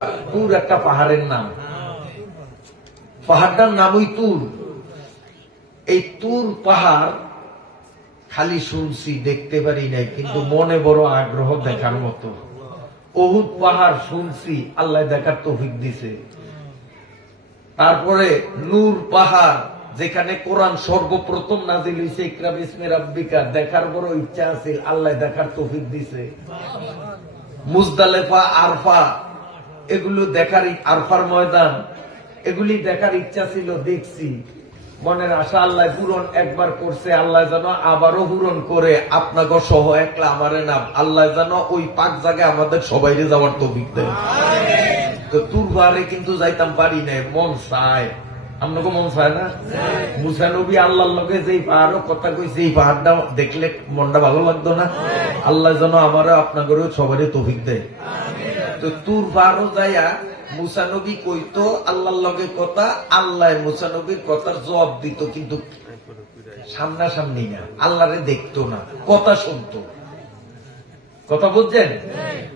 তুর একটা পাহাড়ের নাম, পাহাড়টার নামই তুর। এই তুর পাহাড় খালি শুনছি, দেখতে পারি নাই, কিন্তু মনে বড় আগ্রহ দেখার মতো। উহুদ পাহাড় শুনছি, আল্লাহ দেখার তৌফিক দিছে। তারপরে নূর পাহাড়, যেখানে কোরআন সর্বপ্রথম নাজিল হইছে, ইকরা বিসমি রাব্বিকা, দেখার বড় ইচ্ছা আছে, আল্লাহ দেখার তৌফিক দিছে। মুজদালেফা, আরফা, এগুলো দেখার, আরফার ময়দান, এগুলি দেখার ইচ্ছা ছিল, দেখছি। মনের আশা আল্লাহ পূরণ একবার করছে, আল্লাহ যেন আবারও পূরণ করে আপনাকে সহ, একলা আমারে না, আল্লাহ যেন ওই পাক জায়গায় আমাদের সবাইকে যাওয়ার তৌফিক দেয়। তো তুর পাহাড়ে কিন্তু যাইতাম পারি নাই, মন চায়। আপনাকে মন চায় না? মুসা নবী আল্লাহর লগে যেই পাহাড়ও কথা কইছে, এই পাহাড়টা দেখলে মনটা ভালো লাগতো না? আল্লাহ যেন আমারও আপনাদেরও সবারই তৌফিক দেয়। তো তুর পাহাড়ও যাইয়া মুসা নবী কইতো আল্লাহর লগে কথা, আল্লাহ মুসা নবীর কথার জবাব দিত, কিন্তু সামনাসামনি না, আল্লাহরে দেখতো না, কথা শুনতো। কথা বুঝছেন?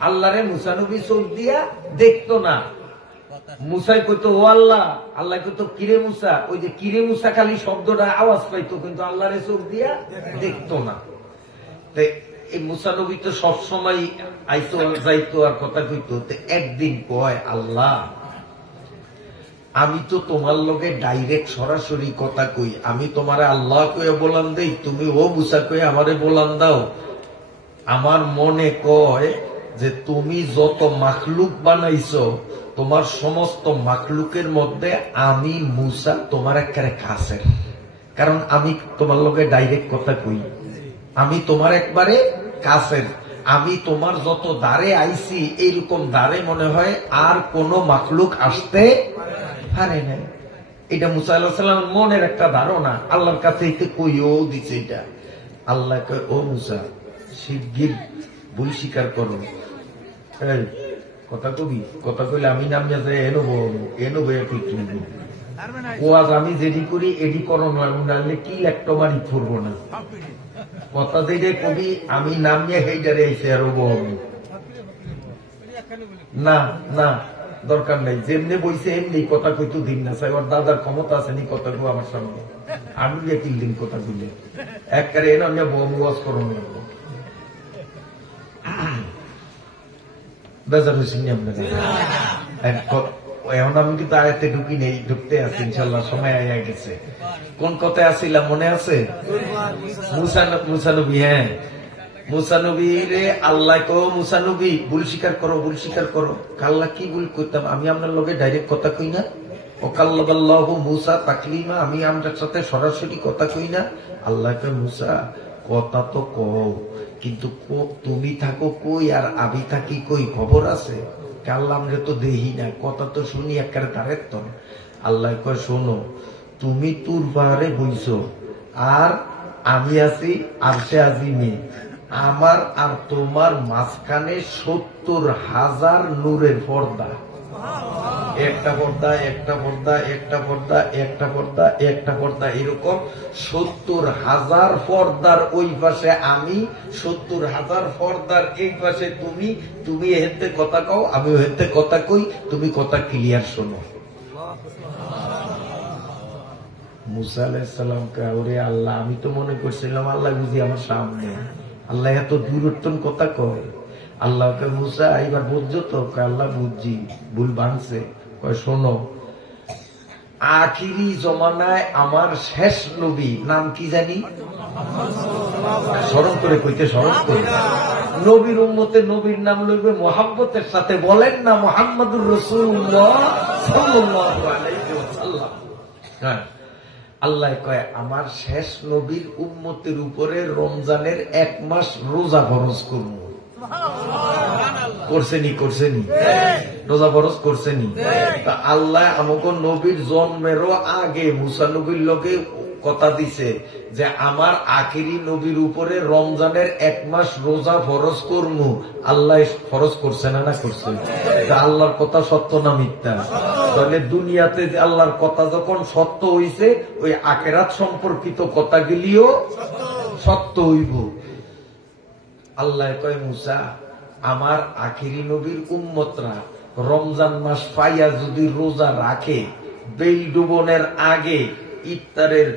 আল্লাহরে মুসা নবী চোখ দিয়া দেখতো না। মুসাই কইতো ও আল্লাহ, আল্লাহ কইতো কিরে মুসা, ওই যে কিরে মুসা খালি শব্দটা আওয়াজ পাইতো, কিন্তু আল্লাহরে চোখ দিয়া দেখতো না। এই মুসা নবী তো সবসময় আইতো যাইতো আর কথা কইতো। একদিন কয়, আল্লাহ আমি তো তোমার লগে ডাইরেক্ট সরাসরি কথা কই, আমি তোমারে আল্লাহ কয়ে বলান দেই, তুমি ও মুসা কয়ে আমারে বলান দাও। আমার মনে কয় যে তুমি যত মাখলুক বানাইছো, তোমার সমস্ত মাখলুকের মধ্যে আমি মুসা তোমার একেবারে কাছের, কারণ আমি তোমার লগে ডাইরেক্ট কথা কই, আমি তোমার একবারে কাছের। আমি তোমার যত দ্বারে আইছি, এইরকম দ্বারে মনে হয় আর কোন মাখলুক আসতে পারে না। এটা মুসা আলাইহিস সালাম মনের একটা ধারণা, আল্লাহর কাছে কইও দিছে এটা। আল্লাহ কয়, ও মুসা শিগগির ভুল স্বীকার করো। এই কথা কবি, কথা কইলে আমি নামিয়া যাই এনো বইয়া কই তুমি ও আজ আমি যেটি করি এটি করো, নাহলে কি একটা মারি ফুরবো না। কথা দিয়ে কবি আমি নামিয়া হেইটারে আইসে আর না না দরকার নাই, যেমনি বইছে এমনি কথা কইতো দিন না চাই। ওর দাদার ক্ষমতা আছে নি কথা কো আমার সামনে, আমি একই দিন কথা কইলে একবারে এনে আমি বস করো না। বেজার হয়েছেন আপনারা? এখন আমি কিন্তু আয়াতে ঢুকি নেই, ঢুকতে আছি ইনশাল্লাহ, সময় আয়া গেছে। কোন কথায় আসিলাম মনে আছে? মুসানবী, হ্যাঁ মুসানবী রে আল্লাহ কো, মুসানবী ভুল স্বীকার করো, ভুল স্বীকার করো। আল্লাহ কি ভুল করতাম? আমি আপনার লগে ডাইরেক্ট কথা কই না। ও কাল্লাল্লাহু মুসা তাকলিমা, আমি আমার সাথে সরাসরি কথা কই না। আল্লাহ কয়, মুসা কথা তো কও, কিন্তু তুমি থাকো কই আর আমি থাকি কই, খবর আছে? আল্লাহ আমরা তো দেহি না, কথা তো শুনি একেবারে তারের তন। আল্লাহ কয়, শোনো, তুমি তুর পাহাড়ে বইছো আর আমি আছি আরশে আজিমে, আমার আর তোমার মাঝখানে ৭০,০০০ নূরের পর্দা, একটা পর্দা একটা পর্দা একটা পর্দা একটা পর্দা একটা পর্দা, এরকম ৭০,০০০ পর্দার ওই পাশে আমি, ৭০,০০০ পর্দার এই পাশে তুমি। তুমি এতে কথা কও, আমি এতে কথা কই, তুমি কথা ক্লিয়ার শোনো। মুসা আলাইহিস সালাম কয়, ওরে আল্লাহ, আমি তো মনে করছিলাম আল্লাহ বুঝি আমার সামনে, আল্লাহ এত দূরত্বন কথা কয়। আল্লাহ কয়, মুসা এইবার বুঝছো তো? আল্লাহ বুঝছি, ভুল ভাঙছে। কয়, শোনো, আখিরি জমানায় আমার শেষ নবী নাম কি জানি? স্মরণ করে কইতে, স্মরণ করে। নবীর উম্মতে নবীর নাম লইবে মোহাম্মতের সাথে, বলেন না মুহাম্মাদুর রাসূলুল্লাহ সাল্লাল্লাহু আলাইহি ওয়াসাল্লাম। হ্যাঁ, আল্লাহ কয়, আমার শেষ নবীর উম্মতের উপরে রমজানের ১ মাস রোজা ফরজ করব। করছেনি? করছেনি? রোজা ফরজ করছেনি? তা আল্লাহ আমাকে নবীর জন্মেরও আগে মুসা নবীর লোকে কথা দিছে যে আমার আখিরি নবীর উপরে রমজানের ১ মাস রোজা ফরজ করবো। আল্লাহ ফরজ করছে না? না করছে। আল্লাহর কথা সত্য না মিথ্যা? তাহলে দুনিয়াতে আল্লাহর কথা যখন সত্য হইছে, ওই আখিরাত সম্পর্কিত কথাগুলিও সত্য হইব। আল্লাহ কয়, মুসা আমার আখিরি নবীর উম্মতরা রমজান মাস পাইয়া যদি রোজা রাখে, বেল ডুবনের আগে ইফতারের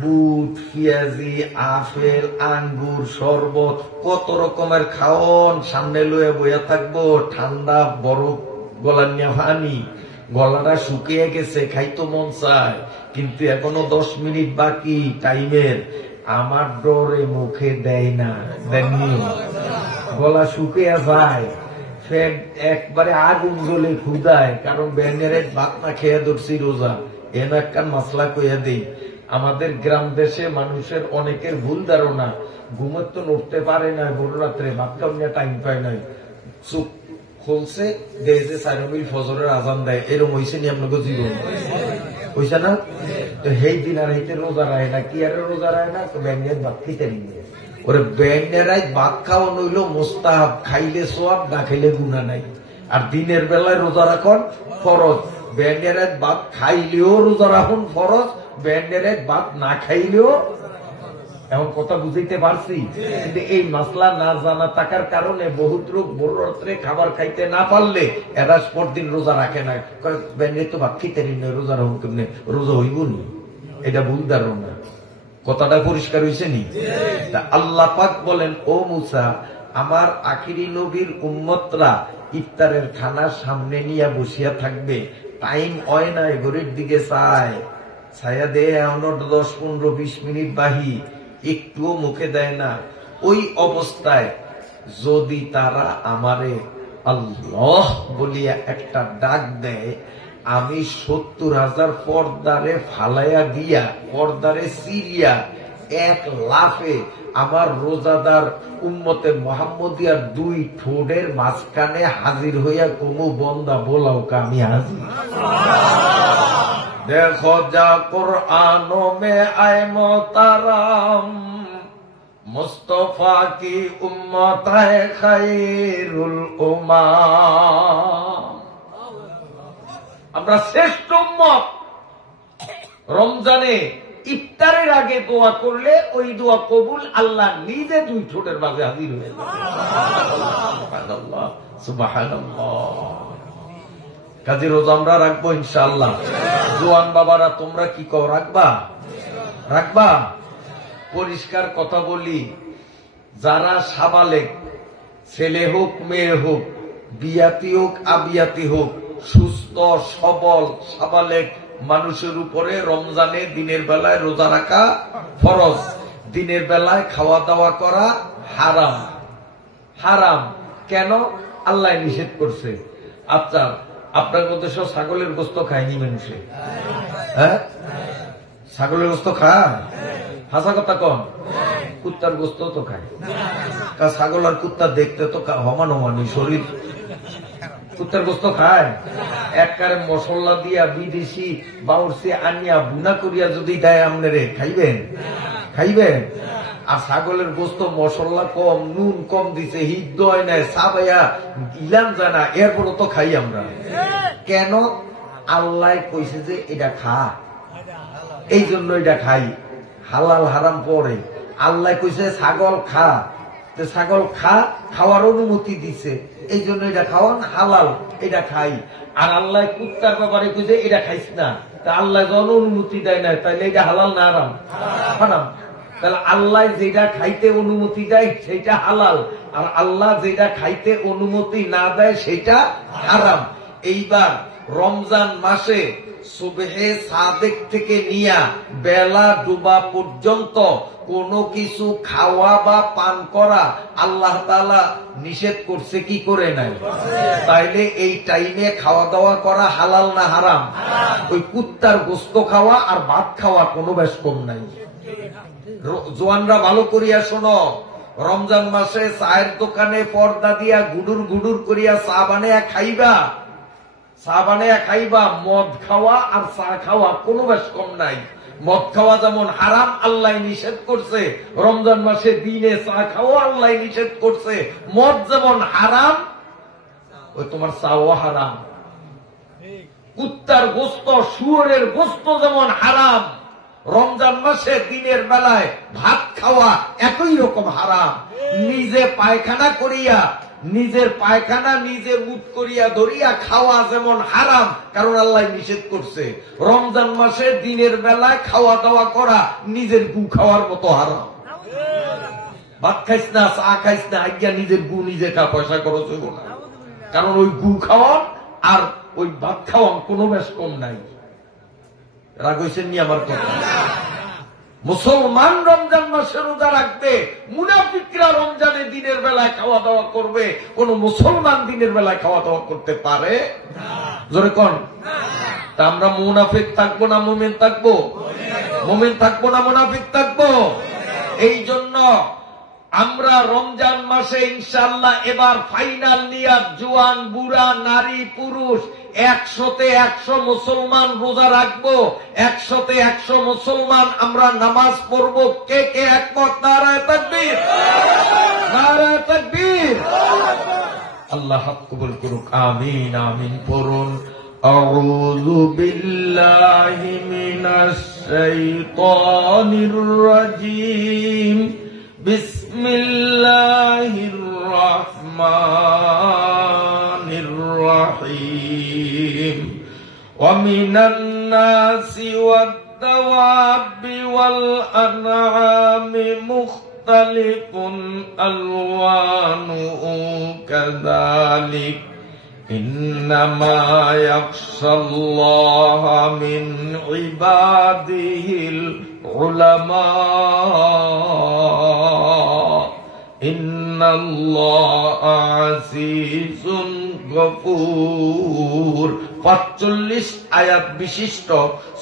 বুট, পেঁয়াজি, আপেল, আঙ্গুর, শরবত, কত রকমের খাওয়ন সামনে লয়ে বইয়া থাকবো, ঠান্ডা বরফ গলা নিয়ে পানি, গলাটা শুকিয়ে গেছে, খাইতো মন চায়, কিন্তু এখনো 10 মিনিট বাকি টাইমের, আমার ডরে মুখে দেয় না, দেননি, গলা শুকিয়ে যায়, ফেট একবারে আগুন জ্বলে ক্ষুদায়, কারণ ব্যাঙের ভাত না খেয়ে ধরছি রোজা। এন একটা মশলা কইয়া দিই, আমাদের গ্রাম দেশে মানুষের অনেকের ভুল ধারণা, ঘুমের তো নড়তে পারে না, ভোর রাত্রে ভাত খাওয়া টাইম পায় নাই, চুপ খুলছে দেখে 4 মিনিট ফজরের আজান দেয়, এরকম হয়েছে নি আপনাকে জীবন হয়েছে না? তো সেই দিন আর হেঁটে রোজা রায় না, কি আর রোজা রায় না, ব্যাঙের ভাত খেতে নিয়ে ওরে ব্যাঙেরাই ভাত খাওয়া নইল মোস্তাহাব, খাইলে সোয়াব, না খাইলে গুণা নাই। আর দিনের বেলায় রোজা রাখন ফরজ, ব্যাঙেরাই ভাত খাইলেও রোজা রাখুন ফরজ, ব্যাঙেরাই ভাত না খাইলেও। এখন কথা বুঝাইতে পারছি? কিন্তু এই মাসলা না জানা থাকার কারণে বহুত লোক বড় রাত্রে খাবার খাইতে না পারলে এরা পরদিন রোজা রাখে না, ব্যাঙের তো ভাত খেতে নিন, রোজা রাখুন কেমনে, রোজা হইব নি? এটা ভুল ধারণা। কথাটা পরিষ্কার হয়েছে নি? আল্লাহ পাক বলেন, ও মুসা, আমার আখিরি নবীর উম্মতরা ইফতারের খানা সামনে নিয়ে বসিয়া থাকবে, টাইম হয় না, ঘড়ির দিকে চায়, ছায়া দে, এখনো 10, 15, 20 মিনিট বাহি, একটুও মুখে দেয় না। ওই অবস্থায় যদি তারা আমারে আল্লাহ বলিয়া একটা ডাক দেয়, আমি 70,000 পর্দারে ফালাইয়া দিয়া, পর্দারে সিরিয়া এক লাফে আমার রোজাদার উম্মতে মুহাম্মদিয়ার 2 ঠোঁটের মাঝখানে হাজির হইয়া কমু, বন্দা বলাও কা আমি হাজির। দেখো যা কুরআনো মে আয় মোহতারাম, মুস্তফা কি উম্মত है খায়রুল উম্মাহ, আমরা শ্রেষ্ঠ উম্মত। রমজানে ইফতারের আগে দোয়া করলে ওই দোয়া কবুল, আল্লাহ নিজে 2 ঠোঁটের মাঝে হাজির হয়ে যায়। সুবহানাল্লাহ, সুবহানাল্লাহ। কাজে রোজা আমরা রাখবো ইনশাআল্লাহ। জোয়ান বাবারা তোমরা কি কও, রাখবা? রাখবা? পরিষ্কার কথা বলি, যারা সাবালেক, ছেলে হোক মেয়ে হোক, বিয়াতি হোক আবিয়াতি হোক, সুস্থ সবল সাবালেক মানুষের উপরে রমজানে দিনের বেলায় রোজা রাখা ফরজ, দিনের বেলায় খাওয়া দাওয়া করা হারাম। হারাম কেন? আল্লাহ নিষেধ করছে। আচ্ছা, আপনার মধ্যে সব ছাগলের গোস্ত খায়নি মানুষে? হ্যাঁ, ছাগলের গোস্ত খায়? হাসা কথা কন। কুত্তার গোস্ত তো খায়, ছাগল আর কুত্তা দেখতে তো সমান সমানই শরীর। কুত্তার গোস্ত খায়? একবারে মশলা দিয়া বিদেশি বাউরসি আনিয়া বুনা করিয়া যদি দেয় আপনারে, খাইবেন? খাইবেন? আর ছাগলের গোস্ত মশলা কম, নুন কম দিছে, হিদ্ধ হয় না, সাবাইয়া ইলাম যায় না, এরপরও তো খাই আমরা। কেন? আল্লাহ কইছে যে এটা খা, এই জন্য এটা খাই। হালাল হারাম পরে আল্লাহ কইছে ছাগল খা, ছাগল খা, খাওয়ার অনুমতি দিছে, এই জন্য এটা খাওয়ান হালাল, এটা খাই। আর আল্লাহ কুত্তার ব্যাপারে কইছে এটা খাইস না, তা আল্লাহ যখন অনুমতি দেয় না, তাহলে এটা হালাল না হারাম? হারাম। তাহলে আল্লাহ যেটা খাইতে অনুমতি দেয় সেটা হালাল, আর আল্লাহ যেটা খাইতে অনুমতি না দেয় সেটা হারাম। এইবার রমজান মাসে সুবহে সাদেক থেকে নিয়া বেলা ডুবা পর্যন্ত কোনো কিছু খাওয়া বা পান করা আল্লাহ তাআলা নিষেধ করছে কি করে নাই? তাইলে এই টাইমে খাওয়া দাওয়া করা হালাল না হারাম? ওই কুত্তার গোস্ত খাওয়া আর ভাত খাওয়া কোনো বেশ কম নাই। জোয়ানরা ভালো করিয়া শোনো, রমজান মাসে চায়ের দোকানে পর্দা দিয়া গুডুর গুডুর করিয়া চা বানাইয়া খাইবা, চা বানাইয়া খাইবা। মদ খাওয়া আর চা খাওয়া কোনো বেশ কম নাই। মদ খাওয়া যেমন হারাম, আল্লাহ নিষেধ করছে, রমজান মাসে দিনে চা খাওয়া আল্লাহ নিষেধ করছে। মদ যেমন হারাম, ওই তোমার চাও হারাম। কুত্তার গোস্ত, শুয়োরের গোস্ত যেমন হারাম, রমজান মাসে দিনের বেলায় ভাত খাওয়া একই রকম হারাম। নিজে পায়খানা করিয়া নিজের পায়খানা নিজে মুখ করিয়া ধরিয়া খাওয়া যেমন হারাম, কারণ আল্লাহ নিষেধ করছে। রমজান মাসে দিনের বেলায় খাওয়া দাওয়া করা নিজের গু খাওয়ার মতো হারাম। ভাত খাইস না, চা খাইস না, আজ্ঞা নিজের গু নিজে খা, পয়সা খরচ হইব না। কারণ ওই গু খাওয়ান আর ওই ভাত খাওয়ান কোনো বেশ কম নাই। রাগ হইছেন নি আমার কথা? মুসলমান রমজান মাসে রোজা রাখবে, মুনাফিকরা রমজানে দিনের বেলায় খাওয়া দাওয়া করবে, কোন মুসলমান দিনের বেলায় খাওয়া দাওয়া করতে পারে? জোরে কোন? তা আমরা মুনাফিক থাকবো না মুমিন থাকবো? মুমিন থাকবো না মুনাফিক থাকবো? এই জন্য আমরা রমজান মাসে ইনশাআল্লাহ এবার ফাইনাল নিয়াত, জোয়ান বুড়া নারী পুরুষ 100-তে 100 মুসলমান রোজা রাখবো, 100-তে 100 মুসলমান আমরা নামাজ পড়বো। কে কে একমত? নারায়ে তাকবীর, নারায়ে তাকবীর। আল্লাহ হক কবুল করুক, আমিন আমিন। পড়ুন আউযু বিল্লাহি মিনাশ শাইতানির রাজীম, বিসমিল্লাহির রহমানির রহিম। ওয়া মিনান নাসি ওয়াদ দাওয়াবি ওয়াল আনআমি মুখতালিফুন আলওয়ানুহু কাযালিক ইন্নামা ইয়াখশাল্লাহা মিন ইবাদিহিল উলামা ইন্নাল্লাহা আজিজুন গফুর। 45 আয়াত বিশিষ্ট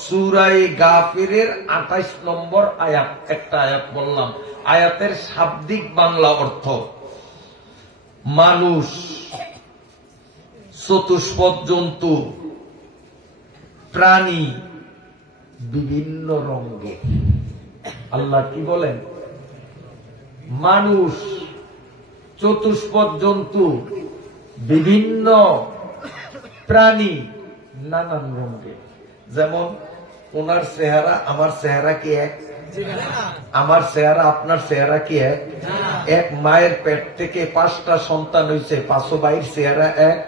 সূরা গাফিরের 28 নম্বর আয়াত। একটা আয়াত বললাম, আয়াতের শাব্দিক বাংলা অর্থ মানুষ, চতুষ্পদ জন্তু, প্রাণী বিভিন্ন রঙে। আল্লাহ কি বলেন? মানুষ, চতুষ্পদ জন্তু, বিভিন্ন প্রাণী নানান রঙে। যেমন ওনার চেহারা আমার চেহারা কি এক? আমার চেহারা আপনার চেহারা কি এক? এক মায়ের পেট থেকে 5টা সন্তান হয়েছে, 5 ভাইয়ের চেহারা এক?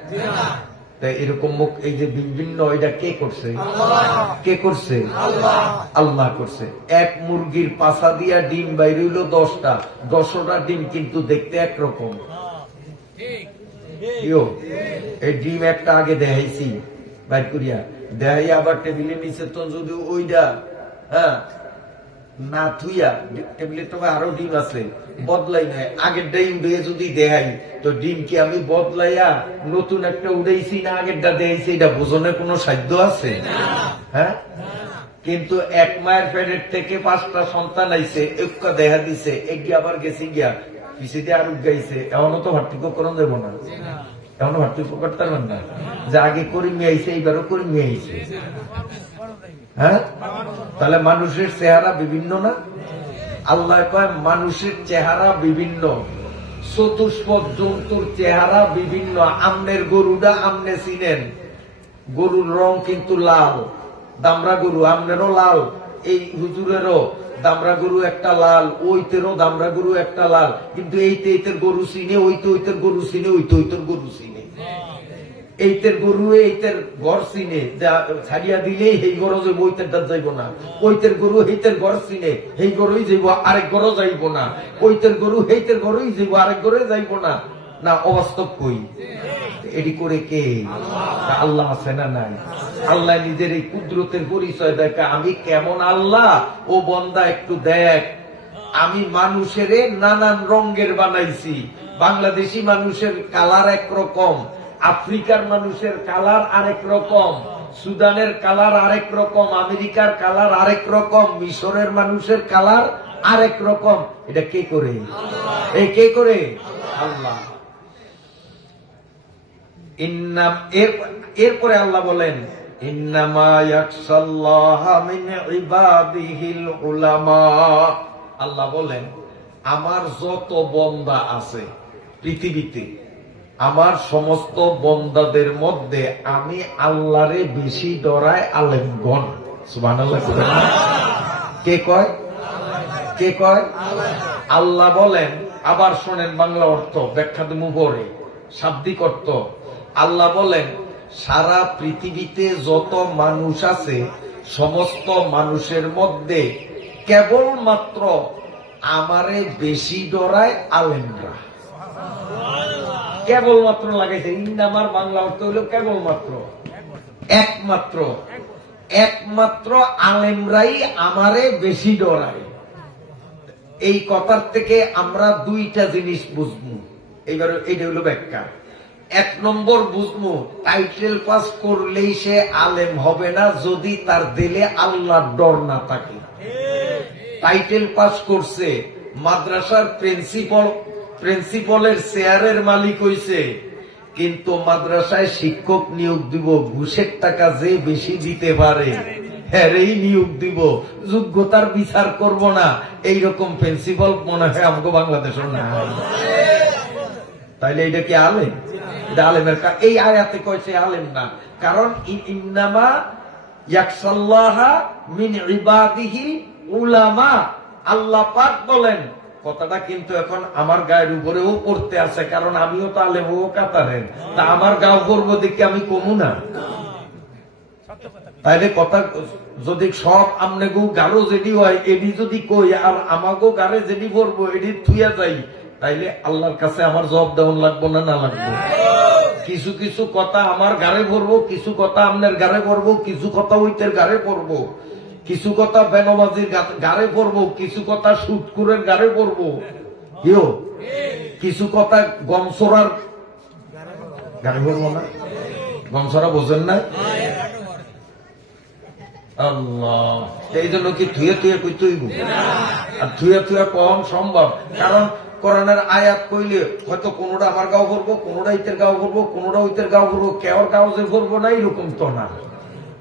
এরকম মুখ, এই যে বিভিন্ন, এটা কে করছে? কে করছে? আল্লাহ করছে। এক মুরগির পাছা দিয়া ডিম বাইর হইল 10টা, 10টা ডিম কিন্তু দেখতে একরকম। এই ডিম একটা আগে দেখাইছি বাইর করিয়া, দেখাই আবার টেবিলে নিচে, তো যদি ওইটা না থুইয়া টেবিলের তো আরো ডিম আছে, বদলাই নাই, আগেরটাই উঠে যদি দেখাই, তো ডিম কি আমি বদলাইয়া নতুন একটা উড়াইছি না আগেরটা দেখাইছি, এটা বোঝনের কোন সাধ্য আছে? হ্যাঁ, কিন্তু এক মায়ের পেটের থেকে 5টা সন্তান আইছে, একটা দেখা দিছে, এগি আবার গেছে গিয়া পিছিয়ে আর উগাইছে। এমনও তো পার্থক্য করণ দেব না, এমনও পার্থক্য করতে পারবেন না যে আগে করিমি আইছে এইবারও করিমি আইছে। হ্যাঁ, তাহলে মানুষের চেহারা বিভিন্ন না? আল্লাহ কয় মানুষের চেহারা বিভিন্ন, চতুষ্পদ জন্তুর চেহারা বিভিন্ন। আমনের গরুটা আমনে চিনেন, গরুর রং কিন্তু লাল, দামরা গরু, আমনেরও লাল, এই হুজুরেরও দামরা গরু একটা লাল, ওইতেরও দামরা গরু একটা লাল, কিন্তু এইতে এইতের গরু চিনে, ওইতে ওইতের গরু চিনে, ওইতে ওইতের গরু চিনে। এইতের গরু এইতের ঘর চিনে, যা ছাড়িয়া দিলেই এই গরু যাইব, ওইতের দাঁত যাইব না। ওইতের গরু এইতের ঘর চিনে, এই গরুই যাইব, আরেক গরু যাইব না। ওইতের গরু এইতের ঘরই যাইব, আরেক গরু যাইব না। না, অবাস্তব কই? এটি করে কে? আল্লাহ আছে না নাই? আল্লাহ নিজের এই কুদরতের পরিচয় দেখা, আমি কেমন আল্লাহ। ও বন্দা একটু দেখ, আমি মানুষের নানান রঙের বানাইছি। বাংলাদেশি মানুষের কালার একরকম, আফ্রিকার মানুষের কালার আরেক রকম, সুদানের কালার আরেক রকম, আমেরিকার কালার আরেক রকম, মিশরের মানুষের কালার আরেক রকম। এটা কে করে? এই কে করে? আল্লাহ। এরপরে আল্লাহ বলেন ইন্নামা ইয়াখশাল্লাহা মিন ইবাদিহিল উলামা। আল্লাহ বলেন আমার যত বন্দা আছে পৃথিবীতে, আমার সমস্ত বন্দাদের মধ্যে আমি আল্লাহরে বেশি ডরাই আলেমগণ। সুবহানাল্লাহ। কে কয়? কে কয়? আল্লাহ বলেন। আবার শোনেন বাংলা অর্থ, ব্যাখ্যা দেবো পরে। শাব্দিক অর্থ। আল্লাহ বলেন সারা পৃথিবীতে যত মানুষ আছে সমস্ত মানুষের মধ্যে কেবলমাত্র আমারে বেশি ডরায় আলেমরা। কেবলমাত্র লাগাইছে, ইন্নামার বাংলা অর্থ হইল কেবলমাত্র, একমাত্র, একমাত্র আলেমরাই আমারে বেশি ডরায়। এই কথার থেকে আমরা দুইটা জিনিস বুঝবো। এইবার এইটা হইল ব্যাখ্যা। এক নম্বর বুঝবো, টাইটেল পাস করলেই সে আলেম হবে না যদি তার দিলে আল্লাহর ডর না থাকে। টাইটেল পাস করছে, মাদ্রাসার প্রিন্সিপালের চেয়ারের মালিক হইছে, কিন্তু মাদ্রাসায় শিক্ষক নিয়োগ দিব, ঘুষের টাকা যে বেশি দিতে পারে হ্যারেই নিয়োগ দিব, যোগ্যতার বিচার করব না, এইরকম প্রিন্সিপাল মনে হয় আমাকে বাংলাদেশের না। তাইলে এটা কি আলেম? এটা আলেমের এই আয়াতে কয়েছে আলেম না, কারণ ইন্নামা ইয়াখশাল্লাহা মিন ইবাদিহি উলামা। আল্লাহ পাক বলেন, কথাটা কিন্তু এখন আমার গায়ের উপরেও পড়তে আছে, কারণ আমিও তো আলেম ও কাতারেন, তা আমার গাও করবো দেখে আমি কমু না। তাইলে কথা যদি সব আমনে গো গারো যেটি হয় এটি যদি কই আর আমাগো গারে যেটি পড়বো এটি থুইয়া যাই, তাইলে আল্লাহর কাছে আমার জবাব দেওয়ান লাগবো না না লাগবো? কিছু কিছু কথা আমার গারে পড়বো, কিছু কথা আমনের গারে পড়বো, কিছু কথা ওইতের গারে পড়বো, কিছু কথা বেনবাজির গারে পড়বো, কিছু কথা সুটকুরের গারে পড়বো, কিছু কথা গমসরার গারে পড়বো না। গমসরা বোঝেন না? আল্লাহ, এই জন্য কি থুয়ে থুয়ে কই তুই আর থুয়ে থুয়ে কম সম্ভব, কারণ কোরআনের আয়াত কইলে হয়তো কোনোটা আমার গাও করবো, কোনোটা ইতের গাও করবো, কোনোটা ওইতের গাও করবো, কেউর গাও যে করবো না এরকম তো না।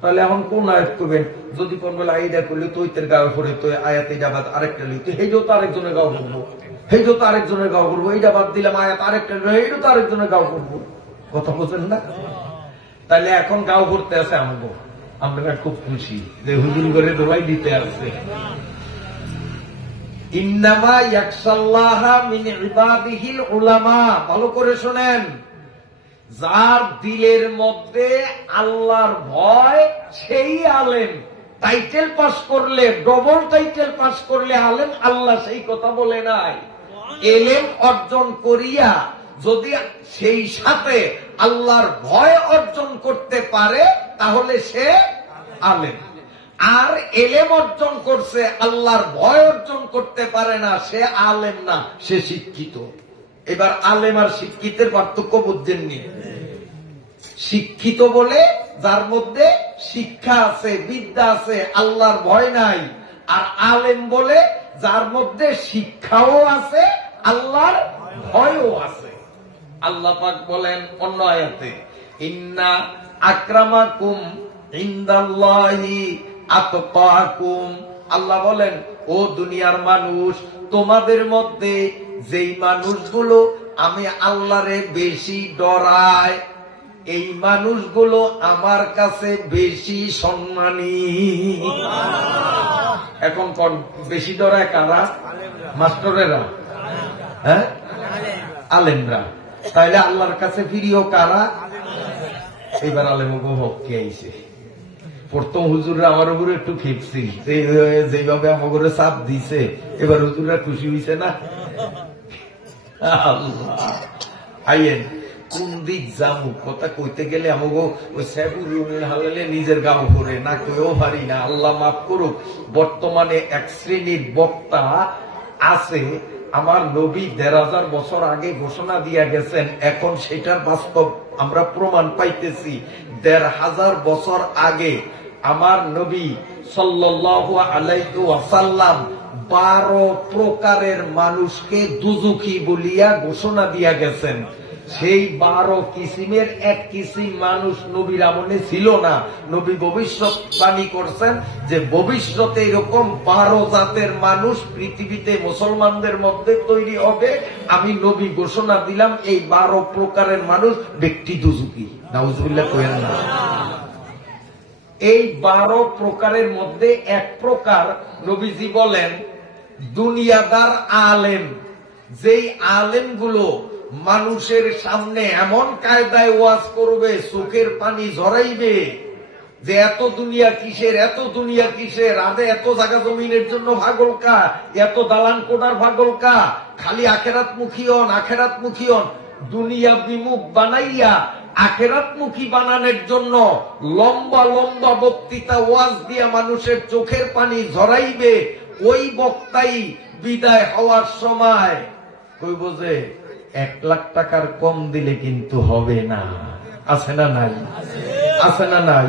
তাহলে এখন কোন আয়াত করবেন? যদি কোন বেলা এইটা করলে তো ইতের গাও করে তো আয়াত এইটা বাদ আরেকটা লিখতে, সেইটাও তো আরেকজনের গাও করবো, সেইটাও তো আরেকজনের গাও করবো, এইটা বাদ দিলাম আয়াত আরেকটা, এইটাও তো আরেকজনের গাও করবো। কথা বলছেন না? তাহলে এখন গাও করতে আছে আমাকে, আমরা খুব খুশি যে হুজুর করে দোয়াই দিতে আসছে। ইন্নামা ইয়াখশাল্লাহা মিন ইবাদিহিল উলামা। ভালো করে শোনেন, যার দিলের মধ্যে আল্লাহর ভয় সেই আলেম। টাইটেল পাস করলে, ডবল টাইটেল পাস করলে আলেম, আল্লাহ সেই কথা বলে নাই। এলেম অর্জন করিয়া যদি সেই সাথে আল্লাহর ভয় অর্জন করতে পারে তাহলে সে আলেম। আর এলেম অর্জন করছে আল্লাহর ভয় অর্জন করতে পারে না, সে আলেম না, সে শিক্ষিত। এবার আলেম আর শিক্ষিতের পার্থক্য বুঝছেননি? শিক্ষিত বলে যার মধ্যে শিক্ষা আছে, বিদ্যা আছে, আল্লাহর ভয় নাই। আর আলেম বলে যার মধ্যে শিক্ষাও আছে, আল্লাহর ভয়ও আছে। আল্লাহ পাক বলেন অন্য আয়াতে, ইন্না আকরামাকুম ইনদাল্লাহি আতকাকুম। আল্লাহ বলেন, ও দুনিয়ার মানুষ, তোমাদের মধ্যে যেই মানুষগুলো আমি আল্লাহরে বেশি ডরায়, এই মানুষগুলো আমার কাছে বেশি সম্মানী। এখন বেশি ডরায় কারা? মাস্টরেরা, হ্যাঁ, আলেমরা। তাইলে আল্লাহর কাছে প্রিয় কারা? এবার আলেম কে আইছে। প্রথম হুজুররা আমার উপরে একটু খেপছি, যেভাবে আমাকে চাপ দিছে, এবার হুজুররা খুশি হয়েছে না? আল্লাহ, আইয়েন কোন দিক যাবো কথা কইতে গেলে আমাকে ওই সাইবুর হালালে নিজের গাও করে না কেউ পারি না। আল্লাহ মাফ করুক। বর্তমানে এক শ্রেণীর বক্তা আছে, আমার নবী ১৫০০ বছর আগে ঘোষণা দিয়া গেছেন, এখন সেটার বাস্তব আমরা প্রমাণ পাইতেছি। ১৫০০ বছর আগে আমার নবী সাল্লাল্লাহু আলাইহি ওয়াসাল্লাম ১২ প্রকারের মানুষকে দুজখী বলিয়া ঘোষণা দিয়া গেছেন। সেই ১২ কিসিমের এক কিসিম মানুষ নবীর আমলে ছিল না। নবী ভবিষ্যৎবাণী করছেন যে ভবিষ্যতে এরকম ১২ জাতের মানুষ পৃথিবীতে মুসলমানদের মধ্যে তৈরি হবে। আমি নবী ঘোষণা দিলাম এই ১২ প্রকারের মানুষ ব্যক্তি দুজখী। নাউজুবিল্লাহ কইেন না। এই ১২ প্রকারের মধ্যে এক প্রকার নবীজি বলেন দুনিয়াদার আলেম, যেই আলেমগুলো মানুষের সামনে এমন কায়দায় ওয়াজ করবে, চোখের পানি ঝরাইবে যে এত দুনিয়া কিসের, এত দুনিয়া কিসের, আদে এত জায়গা জমিনের জন্য ভাগল কা, এত দালান কোটার ভাগল কা, খালি আখেরাত মুখী হন, আখেরাত মুখী হন। দুনিয়া বিমুখ বানাইয়া আখেরাত মুখী বানানোর জন্য লম্বা লম্বা বক্তৃতা ওয়াজ দিয়া মানুষের চোখের পানি ঝরাইবে। ওই বক্তাই বিদায় হওয়ার সময় কইব যে 1 লাখ টাকার কম দিলে কিন্তু হবে না। আছে না নাই? আছে না নাই?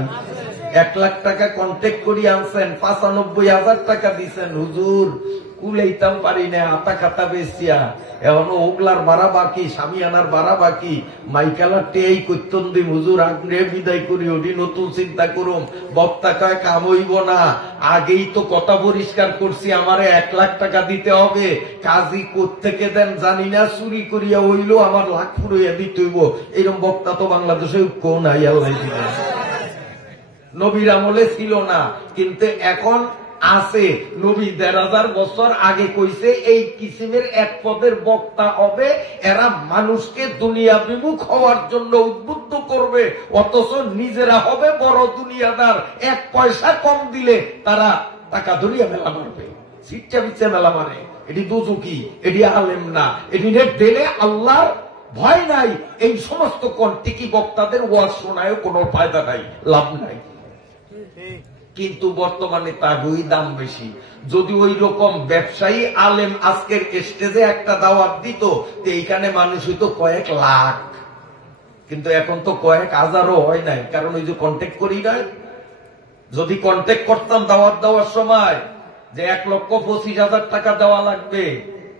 1 লাখ টাকা কন্ট্যাক্ট করি আনছেন, 95,000 টাকা দিচ্ছেন, হুজুর কুলাইতাম পারি না, আতা খাতা বেচিয়া, এখনো ওগলার ভাড়া বাকি, সামিয়ানার ভাড়া বাকি, মাইকালার টেই করতেন দিম, হুজুর আগ্রে বিদায় করি, ওটি নতুন চিন্তা করুম। বক্তা কয় কাম হইব না, আগেই তো কথা পরিষ্কার করছি, আমারে 1 লাখ টাকা দিতে হবে, কাজী কোত্থেকে দেন জানি না, চুরি করিয়া হইলো আমার লাখ ফুরাইয়া দিতে হইব। এরকম বক্তা তো বাংলাদেশে কেউ নাই, আল্লাহ দিবেন। নবীর আমলে ছিল না, কিন্তু এখন আছে। নবী 1,500 বছর আগে কইছে এই কিসিমের এক পদের বক্তা হবে, এরা মানুষকে দুনিয়া বিমুখ হওয়ার জন্য উদ্বুদ্ধ করবে, অথচ নিজেরা হবে বড় দুনিয়াদার। 1 পয়সা কম দিলে তারা টাকা ধরিয়া মেলা মারবে, শিক্ষা বিচ্ছে মেলা মারে। এটি দুজুকি, এটি আলেম না, এটি দিলে আল্লাহর ভয় নাই। এই সমস্ত কন্টিকি বক্তাদের ওয়াজ শোনায় কোনো ফায়দা নাই, লাভ নাই। কিন্তু বর্তমানে তারই দাম বেশি। যদি ওই রকম ব্যবসায়ী আলেম আজকের স্টেজে একটা দাওয়াত দিত, এইখানে মানুষ হইতো কয়েক লাখ, কিন্তু এখন তো কয়েক হাজারও হয় নাই, কারণ ওই যে কন্ট্যাক্ট করি নাই। যদি কন্ট্যাক্ট করতাম দাওয়াত দেওয়ার সময় যে 1,25,000 টাকা দেওয়া লাগবে,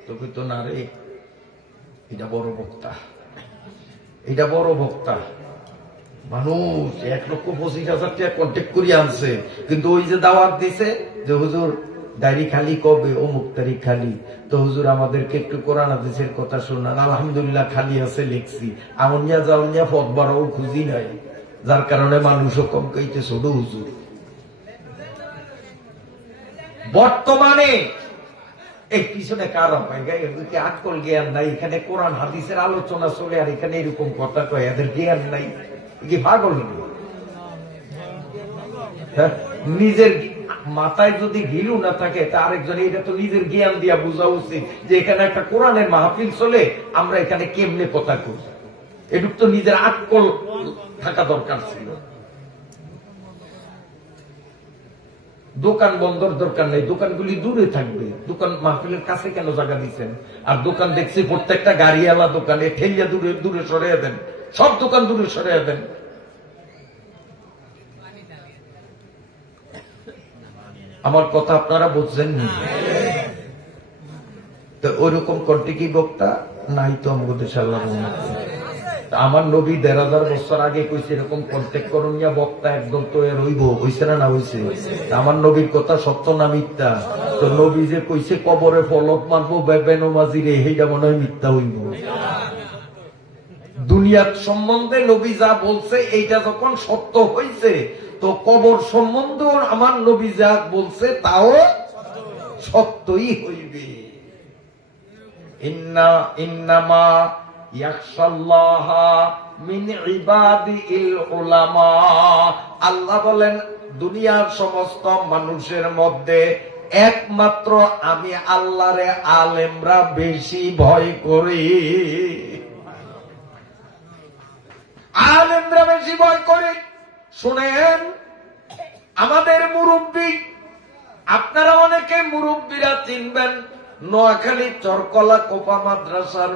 তো কইতো না রে, এটা বড় বক্তা, এটা বড় বক্তা। মানুষ 1,25,000 টাকা কন্ট্যাক্ট করি আনছে, কিন্তু ওই যে দাওয়াত দিছে যে হুজুর ডায়েরি খালি কবে, অমুক তারিখ খালি, তো হুজুর আমাদেরকে একটু কোরআন হাদিসের কথা শোনান। আলহামদুলিল্লাহ খালি আছে, লিখছি, আমনিয়া যাওনিয়া পথ বাড়াও খুঁজি নাই, যার কারণে মানুষও কম কইতে ছোট হুজুর। বর্তমানে এই পিছনে কারণ আকল জ্ঞান নাই, এখানে কোরআন হাদিসের আলোচনা চলে, আর এখানে এরকম কথা কয়, এদের জ্ঞান নাই, কি পাগল? নিজের মাথায় যদি ঘিলু না থাকে, তা আরেকজন এটা তো নিজের জ্ঞান দিয়া বোঝা উচিত যে এখানে একটা কোরআনের মাহফিল চলে, আমরা এখানে কেমনে কথা করি, এটুক তো নিজের আকল থাকা দরকার ছিল। দোকান বন্ধর দরকার নেই, দোকানগুলি দূরে থাকবে, দোকান মাহফিলের কাছে কেন জায়গা দিচ্ছেন? আর দোকান দেখছি প্রত্যেকটা গাড়িওয়ালা দোকানে ঠেলিয়া দূরে দূরে সরিয়ে দেন, সব দোকান দূরে সরিয়ে দেন। আমার কথা আপনারা বুঝছেন নি? তো ওইরকম কন্টিকি বক্তা নাই তো আমাদের দেশে, আল্লাহ। আমার নবী 1,500 বছর আগে কইছে এরকম কন্ট্যাক্ট করুনিয়া বক্তা একদম তো রইব, হইছে না? না হইছে? আমার নবীর কথা সত্য না মিথ্যা? তো নবী যে কইছে কবরে ফলক মারবো বেনমাজিরে, এইটা মনে হয় মিথ্যা হইব। দুনিয়ার সম্বন্ধে নবী যা বলছে এইটা যখন সত্য হইছে, তো কবর সম্বন্ধে আমার নবী যা বলছে তাও সত্যই হইবে। ইন্নামা ইয়াখশাল্লাহা মিন ইবাদিল উলামা। আল্লাহ বলেন দুনিয়ার সমস্ত মানুষের মধ্যে একমাত্র আমি আল্লাহরে আলেমরা বেশি ভয় করি। আলেমরা বেশি ভয় করে। শুনেন, আমাদের মুরব্বী, আপনারা অনেকে মুরব্বীরা চিনবেন, নোয়াখালী চরকলা কোপা মাদ্রাসার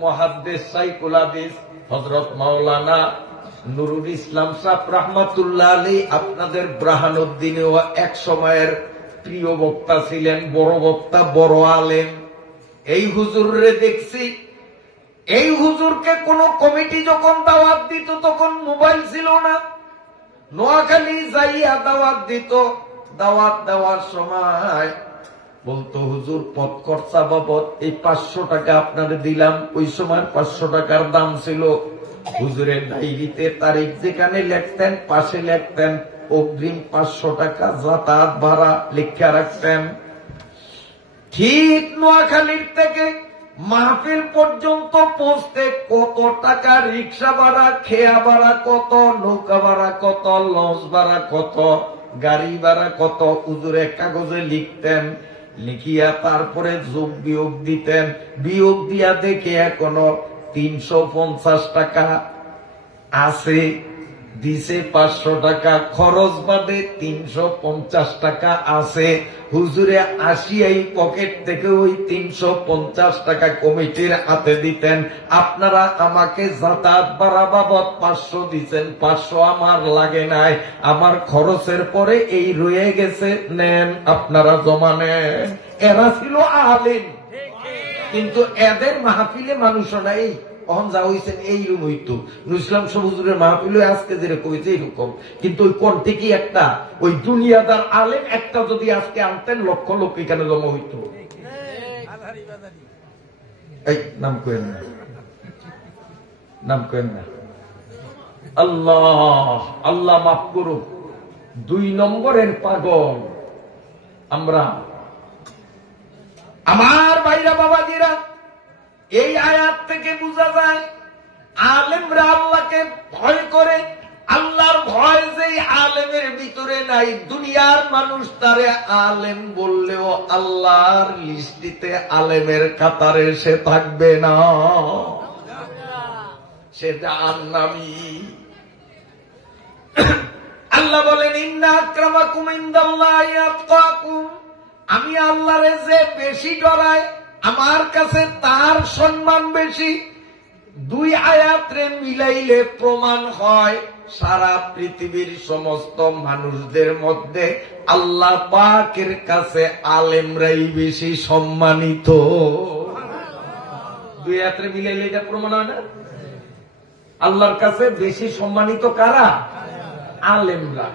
মুহাদ্দিস শাইখুল হাদিস হযরত মাওলানা নুরুল ইসলাম সাহেব রাহমাতুল্লাহ আলাইহি, আপনাদের ব্রাহানুদ্দিনেও এক সময়ের প্রিয় বক্তা ছিলেন, বড় বক্তা, বড় আলেম। এই হুজুরে দেখছি, এই হুজুরকে কোন কমিটি যখন দাওয়াত দিত তখন মোবাইল ছিল না, নোয়াখালী যাইয়া দাওয়াত দিত। দাওয়াত দেওয়ার সময় বলতো হুজুর পথ খরচা বাবদ এই 500 টাকা আপনাদের দিলাম। ওই সময় 500 টাকার দাম ছিল। হুজুরের ডায়েরিতে তারিখ যেখানে লিখতেন পাশে লিখতেন অগ্রিম 500 টাকা যাতায়াত ভাড়া লিখে রাখতেন। ঠিক নোয়াখালীর থেকে মাহফিল পর্যন্ত পৌঁছতে কত টাকা রিক্সা ভাড়া, খেয়া ভাড়া কত, নৌকা ভাড়া কত, লঞ্চ ভাড়া কত, গাড়ি ভাড়া কত, হুজুরে কাগজে লিখতেন, লিখিয়া তারপরে যোগ বিয়োগ দিতেন। বিয়োগ দিয়া দেখে এখনো 350 টাকা আছে, দিছে 500 টাকা, খরচ বাদে 350 টাকা আছে। হুজুরে আসিয়াই পকেট থেকে ওই 350 টাকা কমিটির হাতে দিতেন। আপনারা আমাকে যাতায়াত ভাড়া বাবদ 500 দিচ্ছেন, 500 আমার লাগে নাই, আমার খরচের পরে এই রয়ে গেছে, নেন আপনারা জমা নেন। এরা ছিল আলেম, কিন্তু এদের মাহফিলে মানুষ নাই। অহন যা হয়েছেন এইরকম হইতো, ইসলাম হুজুরের মাহফিল আজকে যেরকম হয়েছে এইরকম, কিন্তু ওই কোনটি কি একটা ওই দুনিয়াদার আলেম একটা যদি আজকে আনতেন, লক্ষ লোক এখানে জমা হইত। এই নাম কেন না, নাম কেন না। আল্লাহ আল্লাহ মাফ করুক। 2 নম্বরের পাগল আমরা। আমার ভাইরা বাবাজিরা, এই আয়াত থেকে বোঝা যায় আলেমরা আল্লাহকে ভয় করে। আল্লাহর ভয় যে আলেমের ভিতরে নাই, দুনিয়ার মানুষ তারে আলেম বললেও আল্লাহর লিস্টিতে আলেমের কাতারে সে থাকবে না, সে জাহান্নামী। আল্লাহ বলেন, ইন্না আক্রামাকুম ইনদাল্লাহি আতকাকুম, আমি আল্লাহরে যে বেশি ডরাই, আমার কাছে তার সম্মান বেশি। 2 আয়াতরে মিলাইলে প্রমাণ হয় সারা পৃথিবীর সমস্ত মানুষদের মধ্যে আল্লাহ পাকের কাছে আলেমরাই বেশি সম্মানিত। 2 আয়াতরে মিলাইলে এটা প্রমাণ হয় না? আল্লাহর কাছে বেশি সম্মানিত কারা? আলেমরা।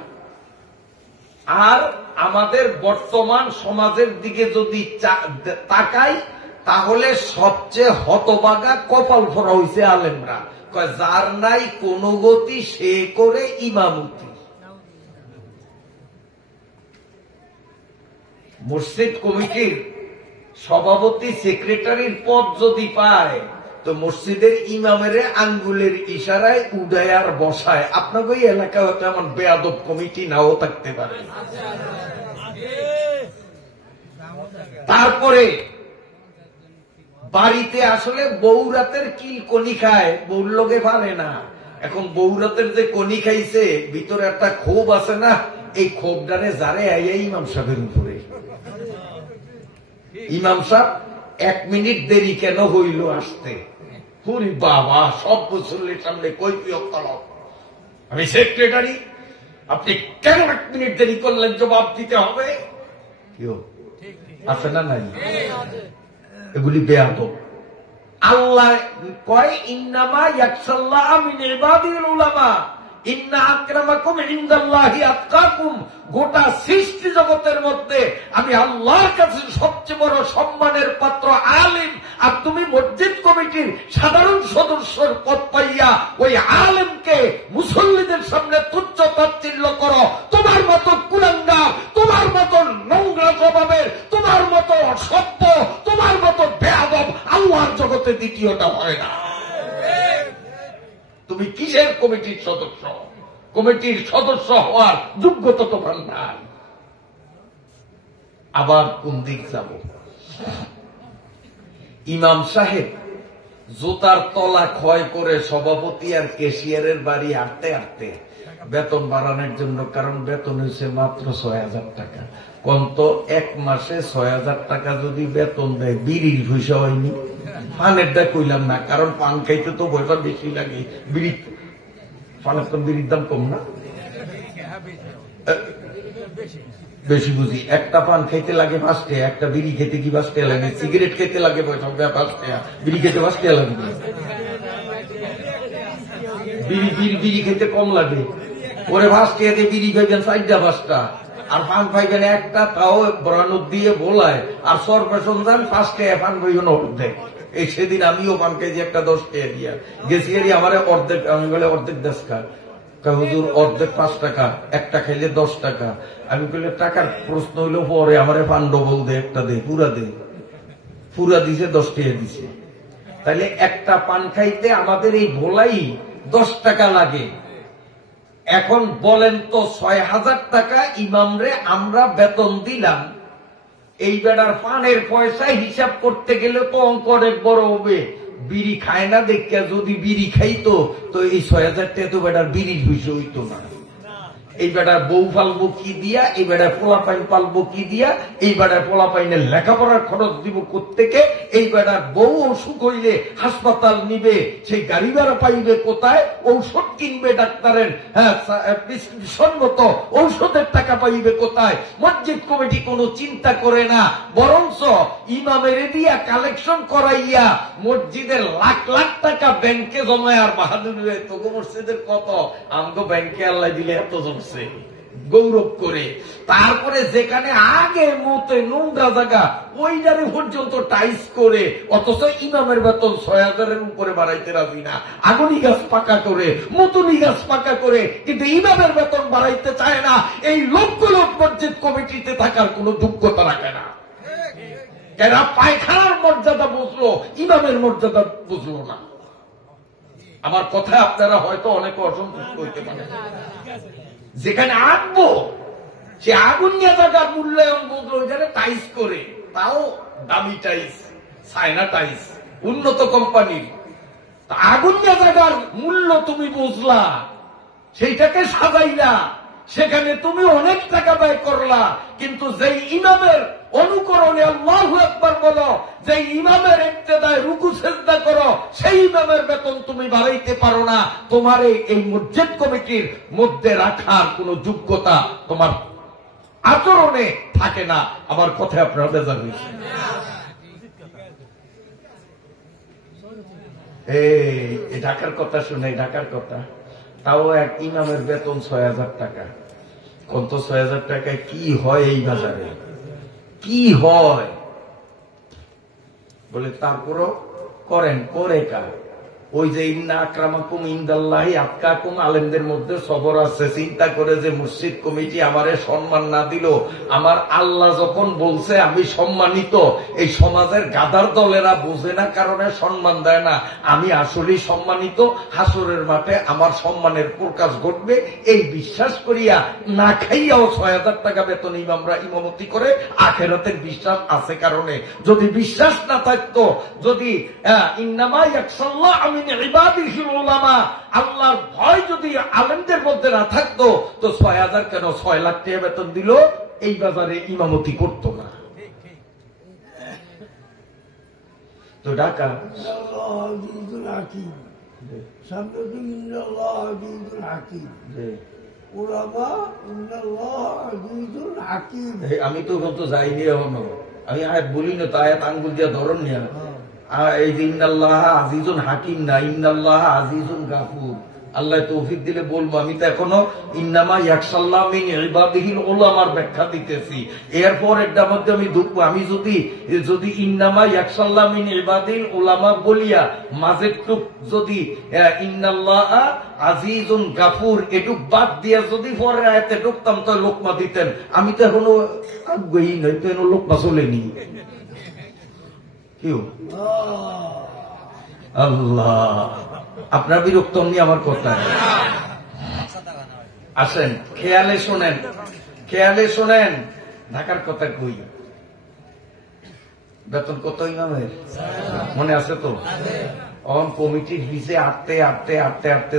আর আমাদের বর্তমান সমাজের দিকে যদি তাকাই, তাহলে সবচেয়ে হতভাগা কপাল ফোড়া হইছে আলেমরা। কয় যার নাই কোন গতি সে করে ইমামতি। মসজিদ কমিটির সভাপতি সেক্রেটারির পদ যদি পায়, তো মসজিদের ইমামের আঙ্গুলের ইশারায় উড়ায় আর বসায়। আপনাকে ওই এলাকা হয়তো এমন বেয়াদব কমিটি নাও থাকতে পারে। তারপরে বাড়িতে আসলে বৌরাতের কিল কনি খায়, বউর লোকে পারে না। এখন বৌরাতের যে কনি খাইছে, ভিতরে একটা ক্ষোভ আছে না, এই ক্ষোভটারে যারে আইয়া ইমাম সাহেবের উপরে। ইমাম সাহেব 1 মিনিট দেরি কেন হইল আসতে? পুরি বাবা, সব মুসল্লির সামনে কৈফিয়ত তলব, আমি সেক্রেটারি, আপনি কেন 1 মিনিট দেরি করলেন, জবাব দিতে হবে। আছে না নাই? এগুলি বেয়াদব। আল্লাহ কয়, ইন্নামা ইয়াখশাল্লাহ মিন ইবাদিল উলামা, ইন্না আকরামাকুম ইনদাল্লাহি আতকাকুম। গোটা সৃষ্টি জগতের মধ্যে আমি আল্লাহর কাছে সবচেয়ে বড় সম্মানের পাত্র আলিম। আর তুমি মসজিদ কমিটির সাধারণ সদস্যর পদ পাইয়া ওই আলেমকে মুসল্লিদের সামনে তুচ্ছ তাচ্ছিল্য করো। তোমার মতো কুলাঙ্গা, তোমার মতো নোংরা স্বভাবের, তোমার মতো অসভ্য, তোমার মতো বেয়াদব আল্লাহর জগতে দ্বিতীয়টা হয় না। তুমি কিসের কমিটির সদস্য? কমিটির সদস্য হওয়ার যোগ্যতা তোমার নাই। আবার কোন দিক যাব? ইমাম সাহেব জুতার তলা ক্ষয় করে সভাপতি আর ক্যাশিয়ারের বাড়ি হাঁটতে হাঁটতে বেতন বাড়ানোর জন্য, কারণ বেতন হয়েছে মাত্র 6000 টাকা। কন্ত 1 মাসে 6000 টাকা যদি বেতন দেয়, বিড়ির পয়সা হয়নি। পানেরটা কইলাম না, কারণ পান খাইতে তো পয়সা বেশি লাগে। বিড়ি পানের তো বিড়ির দাম কম না, বেশি বুঝি। একটা পান খাইতে লাগে 5 টাকা, একটা বিড়ি খেতে কি 5 টাকা লাগে? সিগারেট খেতে লাগে 5 টাকা, বিড়ি খেতে 5 টাকা লাগবে। বিড়ি খেতে কম লাগে। ওরে 5 টাকা দিয়ে বিড়ি খাইবেন 4টা 5টা, আর পান পাইবেন একটা, তাও ব্রানুদ দিয়ে বোলায়। আর সরপেশন যান 5 টাকা পান পাইবেন অর্ধেক। এই সেদিন আমিও পান খাইছি একটা 10 টাকা দিয়া গেছি, আমার অর্ধেক, আমি বলে অর্ধেক 10 টাকা। হুজুর অর্ধেক 5 টাকা, একটা খাইলে 10 টাকা। আমি বললে টাকার প্রশ্ন হইলো পরে, আমারে পান ডবল দে, একটা দে, পুরা দে। পুরা দিছে 10 টাকা দিছে। তাহলে একটা পান খাইতে আমাদের এই ভোলাই 10 টাকা লাগে। এখন বলেন তো 6,000 টাকা ইমামরে আমরা বেতন দিলাম, এই বেটার পানের পয়সা হিসাব করতে গেলে তো অঙ্ক অনেক বড় হবে। বিড়ি খায় না দেখিয়া যদি বিড়ি খাইতো তো এই 6,000 টাকা তো বেটার বিড়ির বিষয় হইতো না। এই বেটার বউ পালবো কি দিয়া, এই বেটার পোলা পাইন পালবো কি দিয়া, এই বেটার পোলা পাইনের লেখাপড়ার খরচ দিব কোত্থেকে, এই বেটার বউ অসুখ হইলে হাসপাতাল নিবে, সেই গাড়ি ভাড়া পাইবে কোথায়, ঔষধ কিনবে ডাক্তারের, হ্যাঁ প্রেসক্রিপশন মতো ঔষধের টাকা পাইবে কোথায়। মসজিদ কমিটি কোনো চিন্তা করে না, বরঞ্চ ইমামের দিয়া কালেকশন করাইয়া মসজিদের লাখ লাখ টাকা ব্যাংকে জমায়। আর বাহাদুর তোকে মসজিদের কত, আমগো ব্যাংকে আল্লাহ দিলে এত জমছে গৌরব করে। তারপরে যেখানে আগে মতে নোংরা জায়গা ওইটারে পর্যন্ত টাইস করে, অথচ ইমামের বেতন 6,000-এর উপরে বাড়াইতে রাজি না। আগুনি গাছ পাকা করে, মতুনি গাছ পাকা করে, কিন্তু ইমামের বেতন বাড়াইতে চায় না। এই লোকগুলো মসজিদ কমিটিতে থাকার কোন যোগ্যতা রাখে না। এরা পায়খানার মর্যাদা বুঝলো, ইমামের মর্যাদা বুঝলো না। আমার কথায় আপনারা হয়তো অনেকে অসন্তুষ্ট হইতে পারে। যেখানে আঁকবো সে আগুনিয়া জায়গার মূল্যায়ন বুঝলো, ওইখানে টাইস করে, তাও দামি টাইস, চায়না টাইস, উন্নত কোম্পানির। আগুনিয়া জায়গার মূল্য তুমি বুঝলা, সেইটাকে সাজাইলা, সেখানে তুমি অনেক টাকা ব্যয় করলা, কিন্তু যেই ইমামের অনুকরণে আল্লাহু আকবার বলো, যে ইমামের ইক্তেদায় রুকু সেজদা করো, সেই ইমামের বেতন তুমি বাড়াইতে পারো না। তোমার এই মসজিদ কমিটির মধ্যে রাখার কোন যোগ্যতা তোমার আচরণে থাকে না। আমার কথায় আপনারা বেজার হয়েছে। এই ঢাকার কথা শুনে, ঢাকার কথা, তাও এক ইমামের বেতন 6,000 টাকা। কত 6,000 টাকায় কি হয় এই বাজারে, কি হয় বলে। তারপরও করেন, করে কার? ওই যে ইন্না আকরামাকুম ইনদাল্লাহি আতকাকুম, আলেমদের মধ্যে সবর আছে। চিন্তা করে যে মসজিদ কমিটি আমারে সম্মান না দিল, আমার আল্লাহ যখন বলছে আমি সম্মানিত, এই সমাজের গাদার দলেরা বোঝে না কারণে সম্মান দেয় না। আমি আসলেই সম্মানিত, হাসরের মাঠে আমার সম্মানের প্রকাশ ঘটবে এই বিশ্বাস করিয়া না খাইয়াও 6,000 টাকা বেতন ইমামরা ইমামতি করে, আখিরাতের বিশ্বাস আছে কারণে। যদি বিশ্বাস না থাকতো, যদি ইন্নামা ইয়াখশাল্লাহ আল্লাহর ভয় যদি আলেমদের মধ্যে না থাকতো, তো 6,000 কেন 6 লাখ টাকা বেতন দিল এই বাজারে ইমামতি করত না। তো ঢাকা আমি তো কত যাইনি এখনো, আমি আয়াত বলি না, তো আয়াত আঙ্গুল দিয়া ধরন নিয়া। এই যে ইন্নাল্লাহ আজিজুন হাকিম না, ইন্নাল্লাহ আজিজুন গাফুর। আল্লাহ তৌফিক দিলে বলবো। আমি তো এখনো ইন্নামা ইয়াখশাল্লাহ মিন ইবাদিহিল উলামার ব্যাখ্যা দিতেছি। এরপর এটার মধ্যে আমি ঢুকবো। আমি যদি ইন্নামা ইয়াখশাল্লাহ মিন ইবাদিল উলামা বলিয়া মাঝেরটুক যদি ইন্নাল্লাহ আজিজুন গাফুর এটুক বাদ দিয়া যদি পরে আয়াতে ঢুকতাম তো লোকমা দিতেন। আমি তো এখনো আগ্রহী নই, তো এখনো লোকমা চলেনি। আল্লাহ, আপনার বিরক্ত নিয়ে আমার কথা আসেন, খেয়ালে শোনেন, খেয়ালে শোনেন। ঢাকার কথা কই, বেতন কত ইমামের মনে আছে তো? কমিটির ভিসে আটতে আটতে আটতে আটতে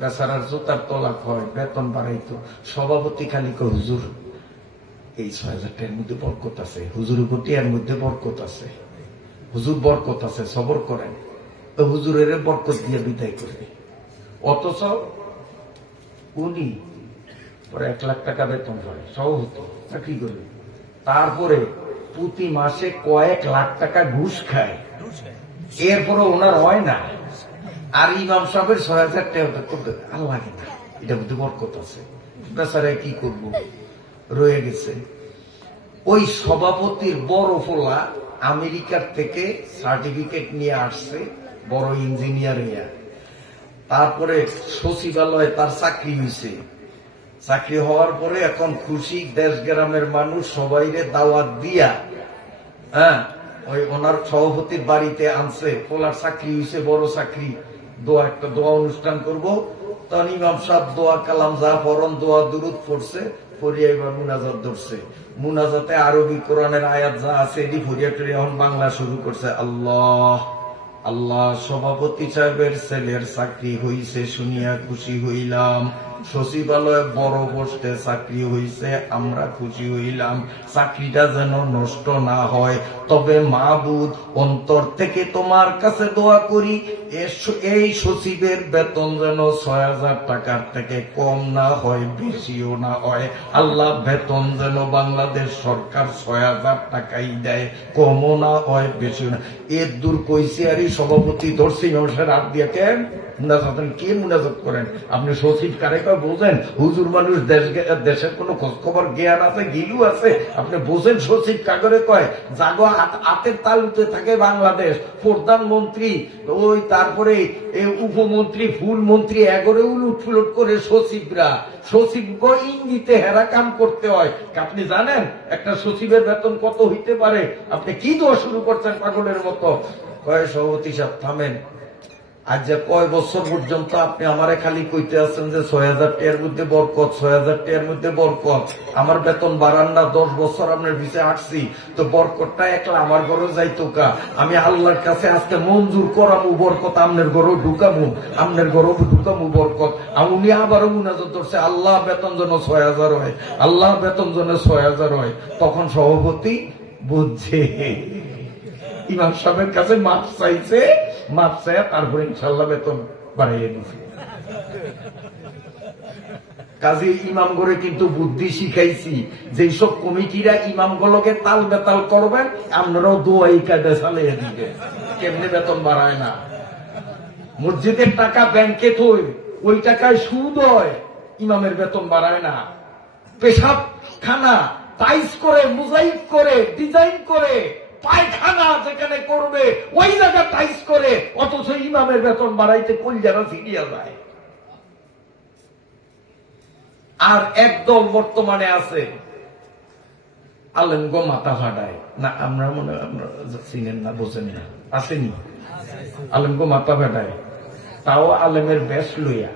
বেচারার জোতার তলা হয়, বেতন বাড়াইতো। সভাপতি খালি কো হুজুর এই 6,000 টাকার মধ্যে বরকত আছে, হুজুর এর মধ্যে বরকত আছে, হুজুর বরকত আছে, সবর করেন। তো হুজুরের বরকত দিয়ে বিদায় করবে। অথচ উনি পরে 1 লাখ টাকা বেতন হয়, সভাপতি চাকরি করবে, তারপরে প্রতি মাসে কয়েক লাখ টাকা ঘুষ খায়, এরপরে ওনার হয় না। আর ইমাম সাহেবের 6,000 টাকা করতে আর লাগে না, এটা মধ্যে বরকত আছে। বেচারায় কি করবো, রয়ে গেছে। ওই সভাপতির বড় ফোলা আমেরিকার থেকে সার্টিফিকেট নিয়ে আসছে, বড় ইঞ্জিনিয়ার ইয়া। তারপরে সচিবালয়ে তার চাকরি হয়েছে। চাকরি হওয়ার পরে এখন খুশি, দেশ গ্রামের মানুষ সবাইরে দাওয়াত দিয়া ওই ওনার সভাপতির বাড়িতে আনছে, পোলার চাকরি হয়েছে, বড় চাকরি, একটা দোয়া অনুষ্ঠান করব। তখন ইমাম সাহেব দোয়া কালাম যা পড়ন, দোয়া দুরুদ পড়ছে, পড়িয়া এবার মুনাজাত ধরছে। মুনাজাতে আরবি কোরআনের আয়াত যা আছে এটি ফরিয়া টরিয়া এখন বাংলা শুরু করছে। আল্লাহ আল্লাহ, সভাপতি সাহেবের ছেলের চাকরি হইছে শুনিয়া খুশি হইলাম, সচিবালয়ে বড় পোস্টে চাকরি হইছে, আমরা খুশি হইলাম, চাকরিটা যেন নষ্ট না হয়। তবে মাহবুদ, অন্তর থেকে তোমার কাছে দোয়া করি এই সচিবের বেতন যেন ৬,০০০ টাকার থেকে কম না হয়, বেশিও না হয়। আল্লাহ, বেতন যেন বাংলাদেশ সরকার ৬,০০০ টাকাই দেয়, কমও না হয়, বেশিও না। এর দূর কইছি আর সভাপতি ধরছি মানুষের হাত দিয়ে কেন মুনাজাত কে মুনাজাত করেন আপনি? সচিব কারে কয় বোঝেন? হুজুর মানুষ, দেশের কোন খোঁজ খবর জ্ঞান আছে, গিলু আছে, আপনি বোঝেন সচিব কাগরে কয়? জাগো হাতের তালুতে থাকে বাংলাদেশ, প্রধানমন্ত্রী, ওই তারপরে উপমন্ত্রী, ফুল মন্ত্রী, এগরে উলুট ফুলুট করে সচিবরা, সচিব ইঙ্গিতে হেরা কাম করতে হয়। আপনি জানেন একটা সচিবের বেতন কত হইতে পারে? আপনি কি দোয়া শুরু করছেন পাগলের মতো? কয় সভাপতি সাহেব থামেন, আজ যে কয় বছর পর্যন্ত আপনি আমারে খালি কইতে আছেন যে ৬,০০০ টাকার মধ্যে বরকত, ৬,০০০ টাকার মধ্যে বরকত, আমার বেতন বাড়ান না, 10 বছর আপনার পিছিয়ে হাঁটছি, তো বরকতটা একলা আমার ঘরে যাইতো কা? আমি আল্লাহর কাছে আজকে মঞ্জুর করামু বরকত, আপনার ঘরেও ঢুকামু, আপনার ঘরেও ঢুকামু বরকত। উনি আবারও মুনাজাত ধরছে, আল্লাহ বেতন যেন ৬,০০০ হয়, আল্লাহ বেতন যেন ৬,০০০ হয়। তখন সভাপতি বুঝছে, ইমাম সাহেবের কাছে মাপ চাইছে, মাপ চাই তারপরে ইনশাল্লাহ বেতন বাড়িয়ে দিচ্ছে। কাজে ইমাম করে কিন্তু বুদ্ধি শিখাইছি, যে সব কমিটিরা ইমাম গুলোকে তাল বেতাল করবেন, আপনারাও দোয়াই কায়দা চালিয়ে দিবেন, কেমনে বেতন বাড়ায় না। মসজিদের টাকা ব্যাংকে থই, ওই টাকায় সুদ হয়, ইমামের বেতন বাড়ায় না। পেশাব খানা টাইস করে, মোজাইক করে, ডিজাইন করে, পায়খানা যেখানে করবে ওই জায়গা টাইস করে, অথচ ইমামের বেতন বাড়াইতে কলজারা ছিড়িয়া যায়। আর একদল বর্তমানে আছে আলেমগো মাথা ফাটায় না, আমরা মনে আপনারা চিনেন না, বোঝেন না, আসেনি? আলেমগো মাথা ফাটায়, তাও আলেমের বেশ লইয়া,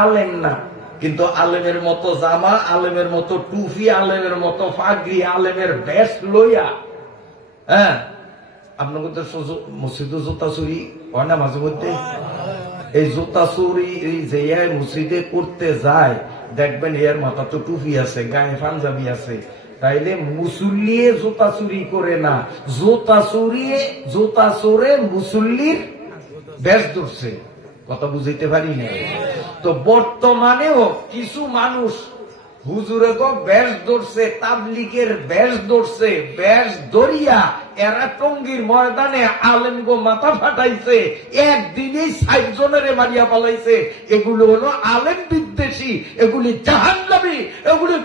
আলেম না কিন্তু আলেমের মতো জামা, আলেমের মতো টুপি, আলেমের মতো পাগড়ি, আলেমের বেশ লইয়া। হ্যাঁ, আপনার মসজিদে জুতা চুরি হয় না মাঝে মধ্যে? এই জুতা চুরি যে মসজিদে করতে যায়, দেখবেন এর মাথা তো টুপি আছে, গায়ে পাঞ্জাবি আছে, তাইলে মুসল্লিয়ে জুতা চুরি করে না, জুতা চোরে মুসল্লির বেশ ধরছে। কথা বুঝাইতে পারি না? তো বর্তমানেও কিছু মানুষ হুজুরে গো বেশ ধরছে, তাবলিগের বেশ ধরছে, বেশ ধরিয়া এরা টঙ্গীর ময়দানে আলেম গো মাথা ফাটাইছে, একদিনেই ৬০ জনের মারিয়া পালাইছে। এগুলো হলো আলেম বিদ্বেষী, এগুলি জাহান্নামী, এগুলি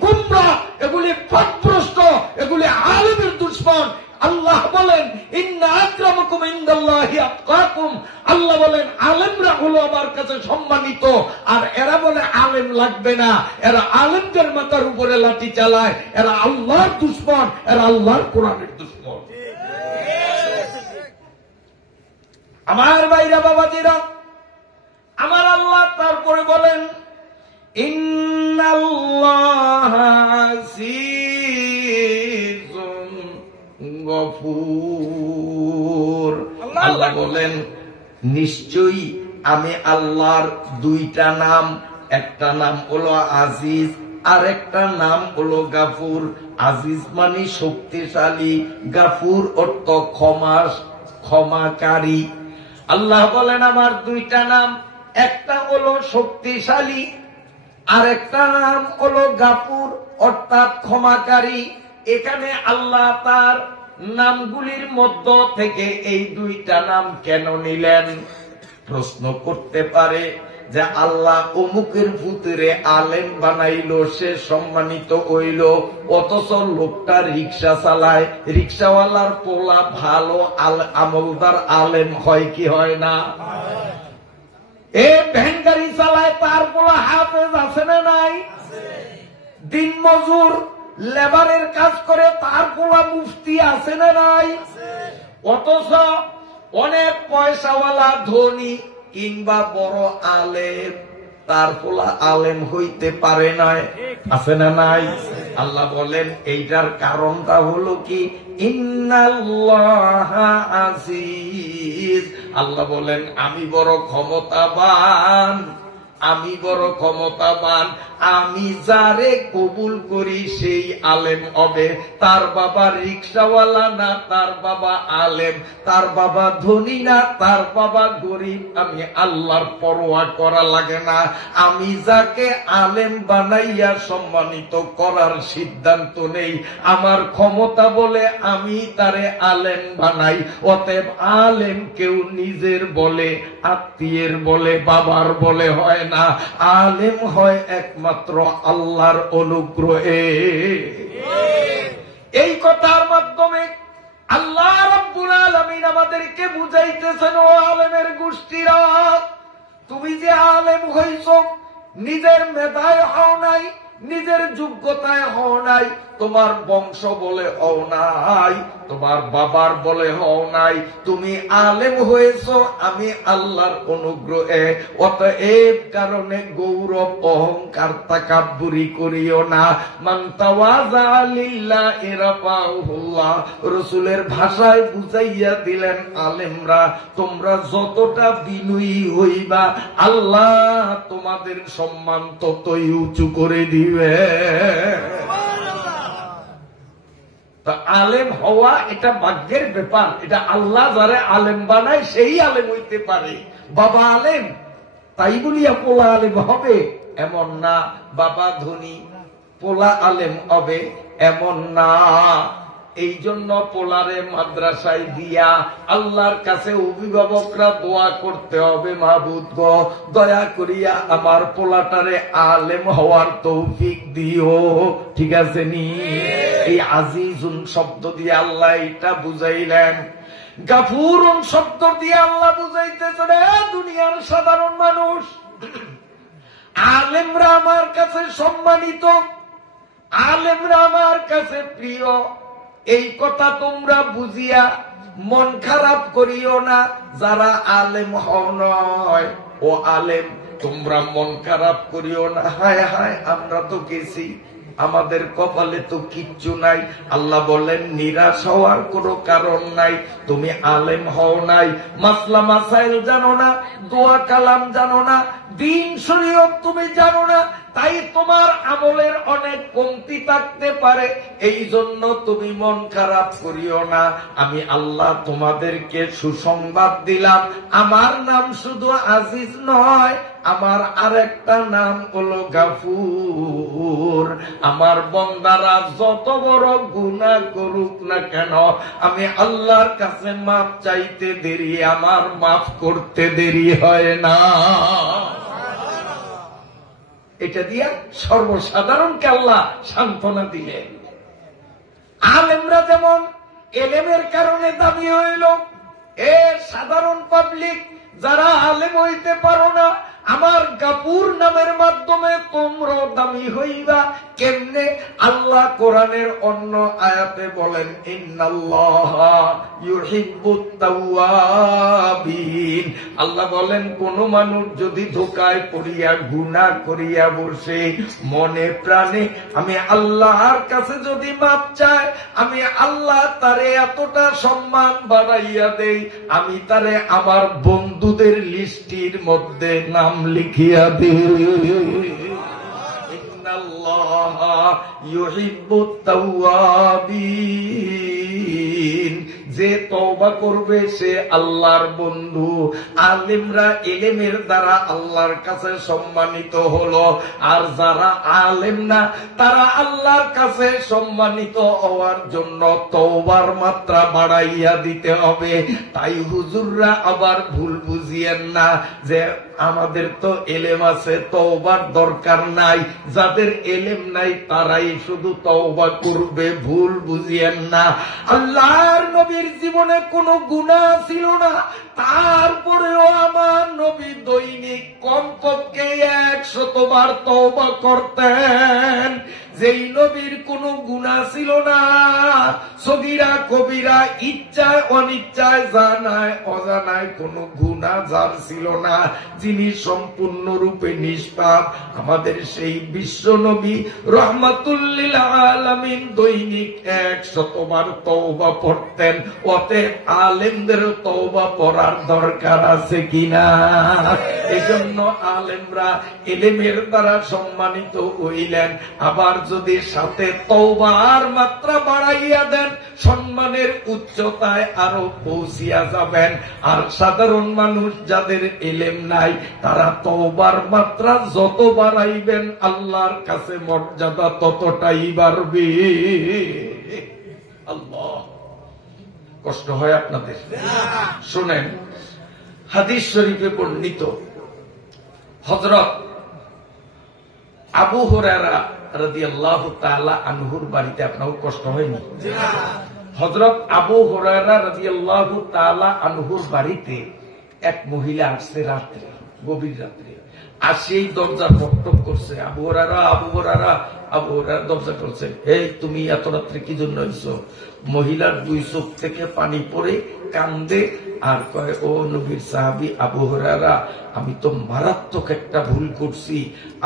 গুমরাহ, এগুলি পথভ্রষ্ট, এগুলি আলেমের দুশমন। আল্লাহ বলেন ইন্না আকরামাকুম ইনদাল্লাহি আতকাকুম, আল্লাহ বলেন আলেমরা হলো আমার কাছে সম্মানিত। আর এরা বলে আলেম লাগবে না, এরা আলেমদের মাথার উপরে লাঠি চালায়, এরা আল্লাহর দুশমন, এরা আল্লাহর কোরআনের দুশমন। আমার ভাইরা বাবাজিরা, আমার আল্লাহ তারপরে বলেন ইন্নাল্লাহা আজিজুন গফুর। আল্লাহ বলেন নিশ্চয়ই আমি আল্লাহর দুইটা নাম, একটা নাম হলো আজিজ আর একটা নাম হলো গাফুর। আজিজ মানে শক্তিশালী, গাফুর অর্থ ক্ষমাকারী। আল্লাহ বলেন আমার দুইটা নাম, একটা হলো শক্তিশালী আর একটা নাম হলো গাফুর অর্থাৎ ক্ষমাকারী। এখানে আল্লাহ তার নামগুলির মধ্য থেকে এই দুইটা নাম কেন নিলেন? প্রশ্ন করতে পারে যে আল্লাহ অমুকের পুত্রে আলেম বানাইলো, সে সম্মানিত হইল, অথচ লোকটা রিক্সা চালায়, রিক্সাওয়ালার পোলা ভালো আমলদার আলেম হয় কি হয় না? এ ভ্যান গাড়ি চালায়, তার পোলা হাফেজ আছে না নাই? দিন মজুর লেবারের কাজ করে, তার পোলা মুফতি আছে না নাই? অথচ অনেক পয়সাওয়ালা ধনী কিংবা বড় আলেম, তার পোলা আলেম হইতে পারে নাই, আছে না নাই? আল্লাহ বলেন এইটার কারণটা হলো কি, ইন্নাল্লাহা আজিজ। আল্লাহ বলেন আমি বড় ক্ষমতাবান, আমি বড় ক্ষমতাবান। আমি যারে কবুল করি সেই আলেম হবে। তার বাবা রিক্সাওয়ালা না, তার বাবা আলেম, তার বাবা ধনী না, তার বাবা গরিব, আমি আল্লাহর পরোয়া করা লাগে না। আমি যাকে আলেম বানাইয়া সম্মানিত করার সিদ্ধান্ত নেই, আমার ক্ষমতা বলে আমি তারে আলেম বানাই। অতএব আলেম কেউ নিজের বলে, আত্মীয়ের বলে, বাবার বলে হয় না। আলেম হয় একমাত্র আল্লাহর অনুগ্রহে। এই কথার মাধ্যমে আল্লাহ রাব্বুল আলামিন আমাদেরকে বুঝাইতেছেন, ও আলেমের গোষ্ঠীরা, তুমি যে আলেম হইছ, নিজের মেধায় হও নাই, নিজের যোগ্যতায় হও নাই, তোমার বংশ বলে হও নাই, তোমার বাবার বলে হও নাই, তুমি আলেম হয়েছ আমি আল্লাহর অনুগ্রহে। অতএব কারণে গৌরব অহংকার তাকাব্বুরি করিও না। মান তাওয়াযা লিল্লাহি রাফাহুল্লাহ। রাসূলের ভাষায় বুঝাইয়া দিলেন, আলেমরা তোমরা যতটা বিনয়ী হইবা, আল্লাহ তোমাদের সম্মান ততই উঁচু করে দিবে। আলেম হওয়া এটা ভাগ্যের ব্যাপার, এটা আল্লাহ যারা আলেম বানায় সেই আলেম হইতে পারে। বাবা আলেম তাই বলিয়া পোলা আলেম হবে এমন না, বাবা ধনী পোলা আলেম হবে এমন না। এই জন্য পোলারে মাদ্রাসায় দিয়া আল্লাহর কাছে অভিভাবকরা দোয়া করতে হবে, মাহবুদ গো দয়া করিয়া আমার পোলাটারে আলেম হওয়ার তৌফিক দিও। ঠিক আছে নি? এই আজিজুন শব্দ দিয়ে আল্লাহ এটা বুঝাইলেন। গাফুরুন শব্দ দিয়ে আল্লাহ বুঝাইতেছেন, দুনিয়ার সাধারণ মানুষ, আলেমরা আমার কাছে সম্মানিত, আলেমরা আমার কাছে প্রিয়। এই কথা তোমরা বুঝিয়া মন খারাপ করিও না। যারা আলেম হও নয়, ও আলেম তোমরা মন খারাপ করিও না, হায় হায় আমরা তো গেছি, আমাদের কপালে তো কিচ্ছু নাই। আল্লাহ বলেন নিরাশ হওয়ার কোনো কারণ নাই। তুমি আলেম হও নাই, মাসলা মাসাইল জানো না, দোয়া কালাম জানো না, দ্বীন শরীয়ত তুমি জানো না, তাই তোমার আমলের অনেক কমতি থাকতে পারে। এই জন্য তুমি মন খারাপ করিও না। আমি আল্লাহ তোমাদেরকে সুসংবাদ দিলাম, আমার নাম শুধু আজিজ নয়, আমার আরেকটা নাম হলো গাফুর। আমার বান্দারা যত বড় গুনাহ করুক না কেন, আমি আল্লাহর কাছে মাফ চাইতে দেরি, আমার মাফ করতে দেরি হয় না। এটা দিয়া সর্বসাধারণকে আল্লাহ সান্ত্বনা দিলেন। আলেমরা যেমন এলেমের কারণে দামি হইল, সাধারণ পাবলিক যারা আলেম হইতে পারো না, আমার গাফুর নামের মাধ্যমে তোমরা দামি হইবা। কেমনে? আল্লাহ কোরআনের অন্য আয়াতে বলেন, ইন্নাল্লাহা ইউহিব্বুত তাওয়াবিন। আল্লাহ বলেন কোন মানুষ যদি ধোঁকায় পড়িয়া গুনাহ করিয়া বসে, মনে প্রাণে আমি আল্লাহর কাছে যদি মাপ চায়, আমি আল্লাহ তারে এতটা সম্মান বাড়াইয়া দেই, আমি তারে আমার বন্ধুদের লিস্টির মধ্যে নাম লিখিয়া দিই। ইন্নাল্লাহা ইউহিব্বুত তাওয়াবিন। যে তওবা করবে সে আল্লাহর বন্ধু। আলেমরা এলেমের দ্বারা আল্লাহর কাছে সম্মানিত হলো, আর যারা আলেম না তারা আল্লাহর কাছে সম্মানিত হওয়ার জন্য তওবার মাত্রা বাড়াইয়া দিতে হবে। তাই হুজুররা আবার ভুল বুঝিয়েন না যে আমাদের তো এলেম আছে, তওবার দরকার নাই, যাদের এলেম নাই তারাই শুধু তওবা করবে, ভুল বুঝিয়েন না। আল্লাহর নবীর জীবনে কোনো গুনাহ ছিল না, তারপরেও আমার নবী দৈনিক কমপক্ষে 100 বার তওবা করতেন। যেই নবীর কোনো গুনাহ ছিল না, সগীরা কবিরা, ইচ্ছায় অনিচ্ছায়, জানায় অজানায় কোনো গুনাহ যার ছিল না, যিনি সম্পূর্ণরূপে নিষ্পাপ, আমাদের সেই বিশ্ব নবী রহমাতুল লিল আলামিন দৈনিক 100 বার তওবা পড়তেন। অতএব আলেমদের তওবা পড়ার দরকার আছে কিনা? এজন্য আলেমরা ইলমের দ্বারা সম্মানিত হইলেন। আবার যদি সাথে তওবার মাত্রা বাড়াইয়া দেন, সম্মানের উচ্চতায় আরো পৌঁছিয়া যাবেন। আর সাধারণ মানুষ যাদের ইলম নাই, তারা তওবার মাত্রা যত বাড়াইবেন, আল্লাহর কাছে মর্যাদা ততটাই বাড়বে। আল্লাহ, কষ্ট হয় আপনাদের? শুনেন, হাদিস শরীফে বর্ণিত হযরত আবু হুরায়রা রাদিয়াল্লাহু তাআলা আনহুর বাড়িতে আপনার কষ্ট হয়নি? হযরত আবু হুরায়রা রাদিয়াল্লাহু তাআলা আনহুর বাড়িতে এক মহিলা আসছে রাত্রে, গভীর রাত্রে। আর সেই দরজা টকটক করছে। আবু হুরায়রা, আবু হুরায়রা, আবু হুরায়রা দরজা করছে। এই তুমি এত রাত্রে কি জন্য এসেছো? মহিলার 2 চোখ থেকে পানি পড়ে কান্দে আর কয়, ও নবীর সাহাবী আবু হুরায়রা, আমি তো মারাত্মক একটা ভুল করছি।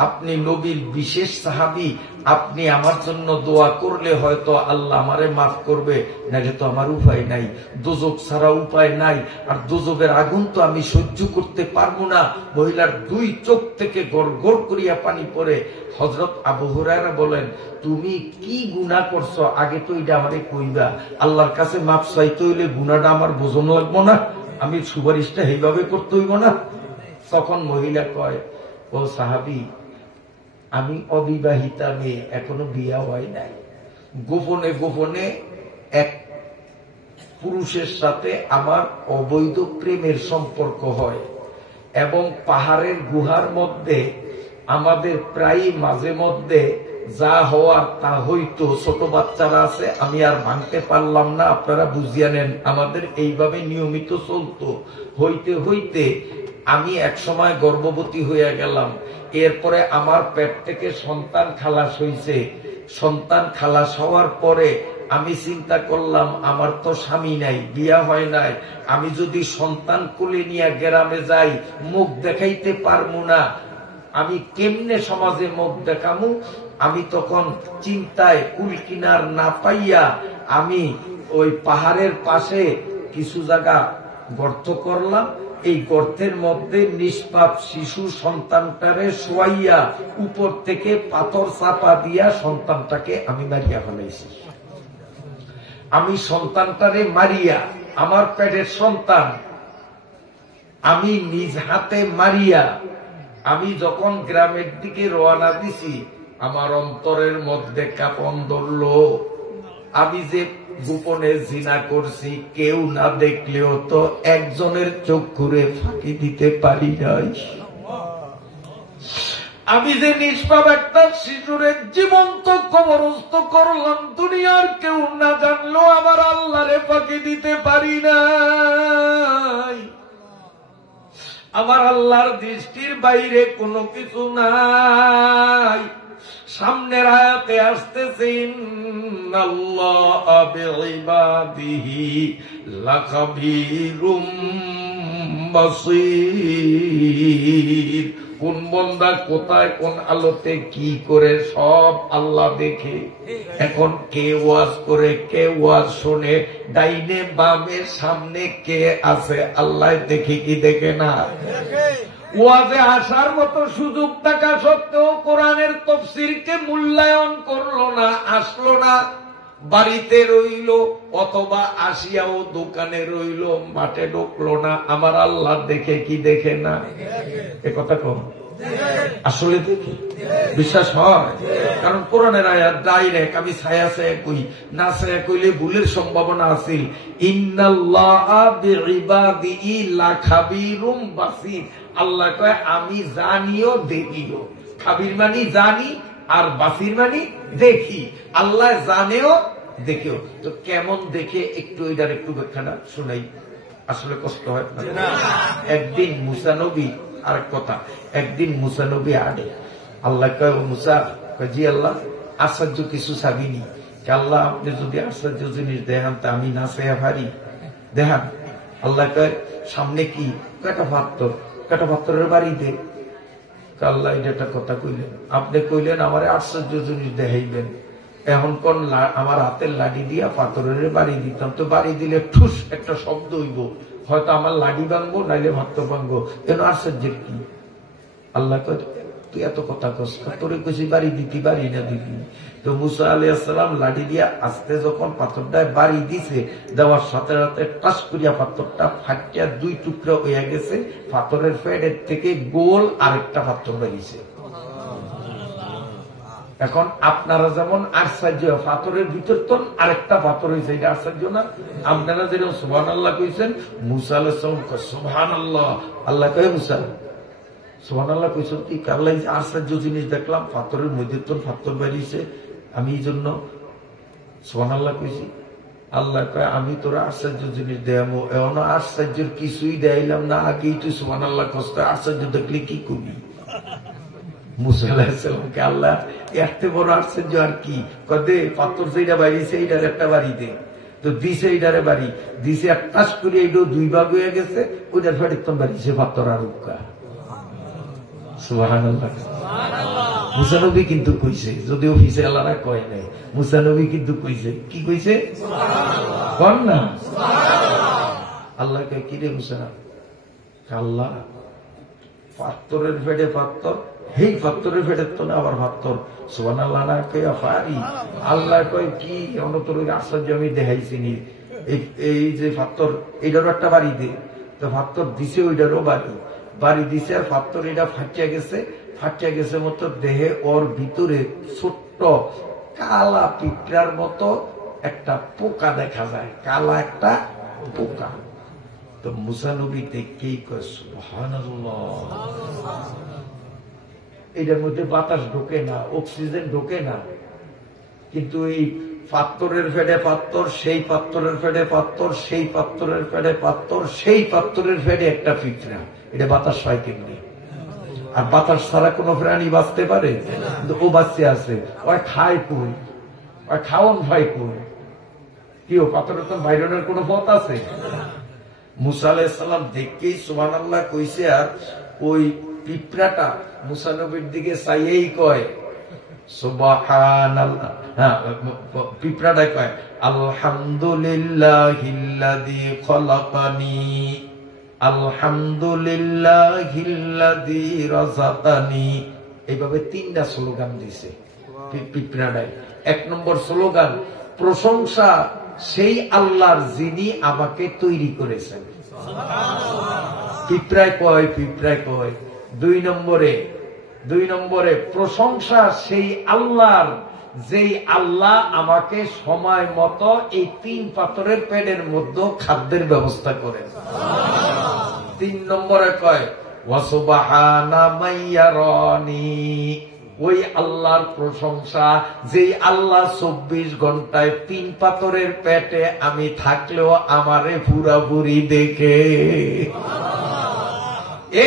আপনি নবীর বিশেষ সাহাবী, আপনি আমার জন্য দোয়া করলে হয়তো আল্লাহ আমারে মাফ করবে, নাহলে তো আমার উপায় নাই, দোজক ছাড়া উপায় নাই। আর দোজকের আগুন তো আমি সহ্য করতে পারবো না। মহিলার 2 চোখ থেকে গড় গড় করিয়া পানি পড়ে। হযরত আবু হুরায়রা বলেন, তুমি কি গুনাহ করছো? আগে তো এটা আমারে কইবা। আল্লাহর কাছে মাফ চাইতে হইলে গুনাহটা আমার বোঝন লাগবো না? আমি সুপারিশটা এইভাবে করতে হইব না? তখন মহিলা কয়, ও সাহাবী, আমি অবিবাহিতা মেয়ে, এখনো বিয়া হয় নাই। গোপনে গোপনে এক পুরুষের সাথে আমার অবৈধ প্রেমের সম্পর্ক হয়, এবং পাহাড়ের গুহার মধ্যে আমাদের প্রায় মাঝে মধ্যে যা হওয়ার তা হইতো। ছোট বাচ্চারা আছে, আমি আর ভাঙতে পারলাম না, আপনারা বুঝিয়া নেন। আমাদের এইভাবে নিয়মিত চলতো। হইতে হইতে আমি এক সময় গর্ভবতী হইয়া গেলাম। এরপরে আমার পেট থেকে সন্তান খালাস হইছে। সন্তান খালাস হওয়ার পরে আমি চিন্তা করলাম, আমার তো স্বামী নাই, বিয়া হয় নাই, আমি যদি সন্তান কোলে নিয়ে গ্রামে যাই, মুখ দেখাইতে পারবো না, আমি কেমনে সমাজে মুখ দেখামু? আমি তখন চিন্তায় কুল কিনার না পাইয়া আমি ওই পাহাড়ের পাশে কিছু জায়গা গর্ত করলাম। এই গর্তের মধ্যে নিষ্পাপ শিশু সন্তানটারে শোয়াইয়া উপর থেকে পাথর চাপা দিয়া সন্তানটাকে আমি মারিয়া ফেলাইছি। আমি সন্তানটারে মারিয়া, আমার পেটের সন্তান আমি নিজ হাতে মারিয়া আমি যখন গ্রামের দিকে রওনা দিছি, আমার অন্তরের মধ্যে কাঁপন ধরল। আমি যে গোপনে জিনা করছি, কেউ না দেখলেও তো একজনের চোখ ঘুরে ফাঁকি দিতে পারি নাই। আমি যে নিষ্পাপ একটা শিশুরের জীবন্ত কবরস্থ করলাম, দুনিয়ার কেউ না জানলো আমার আল্লাহরে ফাঁকি দিতে পারি নাই। আমার আল্লাহর দৃষ্টির বাইরে কোনো কিছু নাই। সামনের আয়াতে আসতেছে, ইন্নাল্লাহা বিইবাদিহি লাখাবীরুম বাসীর। কোন বান্দা কোথায় কোন আলোতে কি করে সব আল্লাহ দেখে। এখন কে ওয়াজ করে, কে ওয়াজ শোনে, ডাইনে বামে সামনে কে আছে, আল্লাহ দেখে কি দেখে না? ওয়াজে আসার মতো সুযোগ থাকা সত্ত্বেও কোরআনের তাফসীরকে মূল্যায়ন করলো না, আসলো না, বাড়িতে রইল, অথবা আসিয়াও দোকানে রইল, মাঠে ঢুকলো না। আমার আল্লাহ দেখে কি দেখে না? এ কথা কম আসলে দেখি বিশ্বাস হয়, কারণ কোরআনের আয়াত ডাইরেক্ট। আমি ছায়া ছায়া কই না, ছায়া কইলে ভুলের সম্ভাবনা আছে। ইন্নাল্লাহা বিইবাদিহি লাখাবীরুম বাসীর। আল্লাহ কয় আমি জানিও দেখিও। খাবির মানি জানি, আর বাসির মানি দেখি। আল্লাহ জানেও দেখেও। তো কেমন দেখে একটু এটার একটু ব্যাখ্যাটা শোনাই, আসলে কষ্ট হয় না। একদিন মুসা নবী, আরেক কথা, একদিন মুসা নবী আডে। আল্লাহ কয়, ও মুসা, জি আল্লাহ, আশ্চর্য কিছু চাবিনি, আল্লাহ আপনি যদি আশ্চর্য জিনিস দেখান তা আমি না চেয়ে পারি, দেখান। আল্লাহ কয় সামনে কি? একটা পাথর, একটা পাথরের বাড়িতে। আল্লাহ এটা একটা কথা কইলেন, আপনি কইলেন আমার আশ্চর্য জিনিস দেখাইবেন, এখন কোন আমার হাতের লাঠি দিয়া পাথরের বাড়ি দিতাম, তো বাড়ি দিলে ঠুস একটা শব্দ হইব, হয়তো আমার লাঠি ভাঙবো নাইলে ভাত ভাঙবো, কেন আশ্চর্যের কি? আল্লাহ কয় তুই এত কথা কস, তোরে কইছি বাড়ি দিতি, বাড়ি না দিতি। তো মুসা আলাইহিস সালাম লাঠি দিয়া আস্তে যখন পাথরটায় বাড়ি দিছে, দেওয়ার সাথে সাথে টাস করিয়া পাথরটা ফাটিয়া দুই টুকরা হয়ে গেছে, পাথরের ফেডের থেকে গোল আরেকটা পাথর বেরিয়েছে। এখন আপনারা যেমন আশ্চর্য, পাথরের ভিতর তো আরেকটা পাথর হয়েছে, এটা আশ্চর্য না? আপনারা যেরকম সুবহানাল্লাহ কইছেন, মুসা আলাইহিস সালাম কয় সুবহানাল্লাহ, আল্লাহ কয় মুসা সুবহানাল্লাহ কইছেন কি? আল্লাহ আশ্চর্য জিনিস দেখলাম, পাথরের মধ্যে তোর পাথর বেরিয়েছে, আমি এই জন্য সুবহানাল্লাহ কইছি। আল্লাহ কয় আমি তোর আশ্চর্য জিনিস দেয়ামো, এমন আশ্চর্যের কিছুই দেয়াইলাম না, আগেই তুই সুবহানাল্লাহ কষ্ট, আশ্চর্য দেখলে কি করবি? মুসা আলাইহিস সালামকে আল্লাহ এত বড় আশ্চর্য আর কি কদে, পাথর যেটা বাড়িছে এইটার একটা বাড়ি দে, তো দিছে এইটারে বাড়ি দিছে, একটাস করে এইটাও দুই ভাগ হয়ে গেছে, ওইটার ফেরত বাড়িছে পাথর আর উক্কা। সুবহানাল্লাহ। মুসা নবী কিন্তু কইছে, যদিও অফিসে আল্লাহরা কয় নাই, মুসা নবী কিন্তু কইছে। কি কইছে? কন না। আল্লাহ কয় কি রে মুসা? আল্লাহ পাথরের ফেডে পাথর, এই পাথরের ফেডে তো না আবার পাথর, সুবহানাল্লাহ না কইয়া পারি। আল্লাহ কয় কি অনতর আশ্চর্য আমি দেখাইছি নি, এই যে পাথর এইটারও একটা বাড়ি দে, তো পাথর দিছে ওইটারও বাড়ি, বাড়ি দিছে, আর পাথর এটা ফাটিয়া গেছে, ফাটিয়া গেছে মতো দেহে ওর ভিতরে ছোট্ট কালা পিঁপড়ার মতো একটা পোকা দেখা যায়, কালা একটা পোকা। তো মুসা নবী দেখেই কয় সুবহানাল্লাহ, এটার মধ্যে বাতাস ঢোকে না, অক্সিজেন ঢোকে না, কিন্তু এই পাথরের ফেডে পাথর, সেই পাথরের ফেডে পাথর, সেই পাথরের ফেডে পাথর, সেই পাথরের ফেডে একটা পিঁপড়া, এটা বাতাস হয় কেমনি? আর বাতাস ছাড়া কোন প্রাণী বাঁচতে পারে? কিন্তু ও বাঁচতে আছে, ওই খায় কই, ওই খাওয়ন ভাই কই, কি ও পাথরের তো বাইরনের কোন পথ আছে? মুসা আলাইহিস সালাম দেখেই সুবহানাল্লাহ কইছে, আর ওই পিঁপড়াটা মুসা নবীর দিকে চাইয়েই কয় সুবহানাল্লাহ। হ্যাঁ, পিঁপড়াটা কয় আলহামদুলিল্লাহিল্লাযী খালাকানি, আলহামদুলিল্লাহিল্লাযী রাযাকানি। এইভাবে তিনটা স্লোগান দিছে পিঁপড়াটাই। এক নম্বর স্লোগান প্রশংসা সেই আল্লাহর যিনি আমাকে তৈরি করেছেন, পিঁপড়ায় কয়, পিঁপড়ায় কয়। দুই নম্বরে প্রশংসা সেই আল্লাহর যেই আল্লাহ আমাকে সময় মতো এই 3 পাথরের পেটের মধ্যে খাদ্যের ব্যবস্থা করেন। 3 নম্বরে কয় ওয়াসুবহানা মাইয়ারানি, ওই আল্লাহর প্রশংসা যেই আল্লাহ 24 ঘন্টায় 3 পাথরের পেটে আমি থাকলেও আমারে পুরাপুরি দেখে।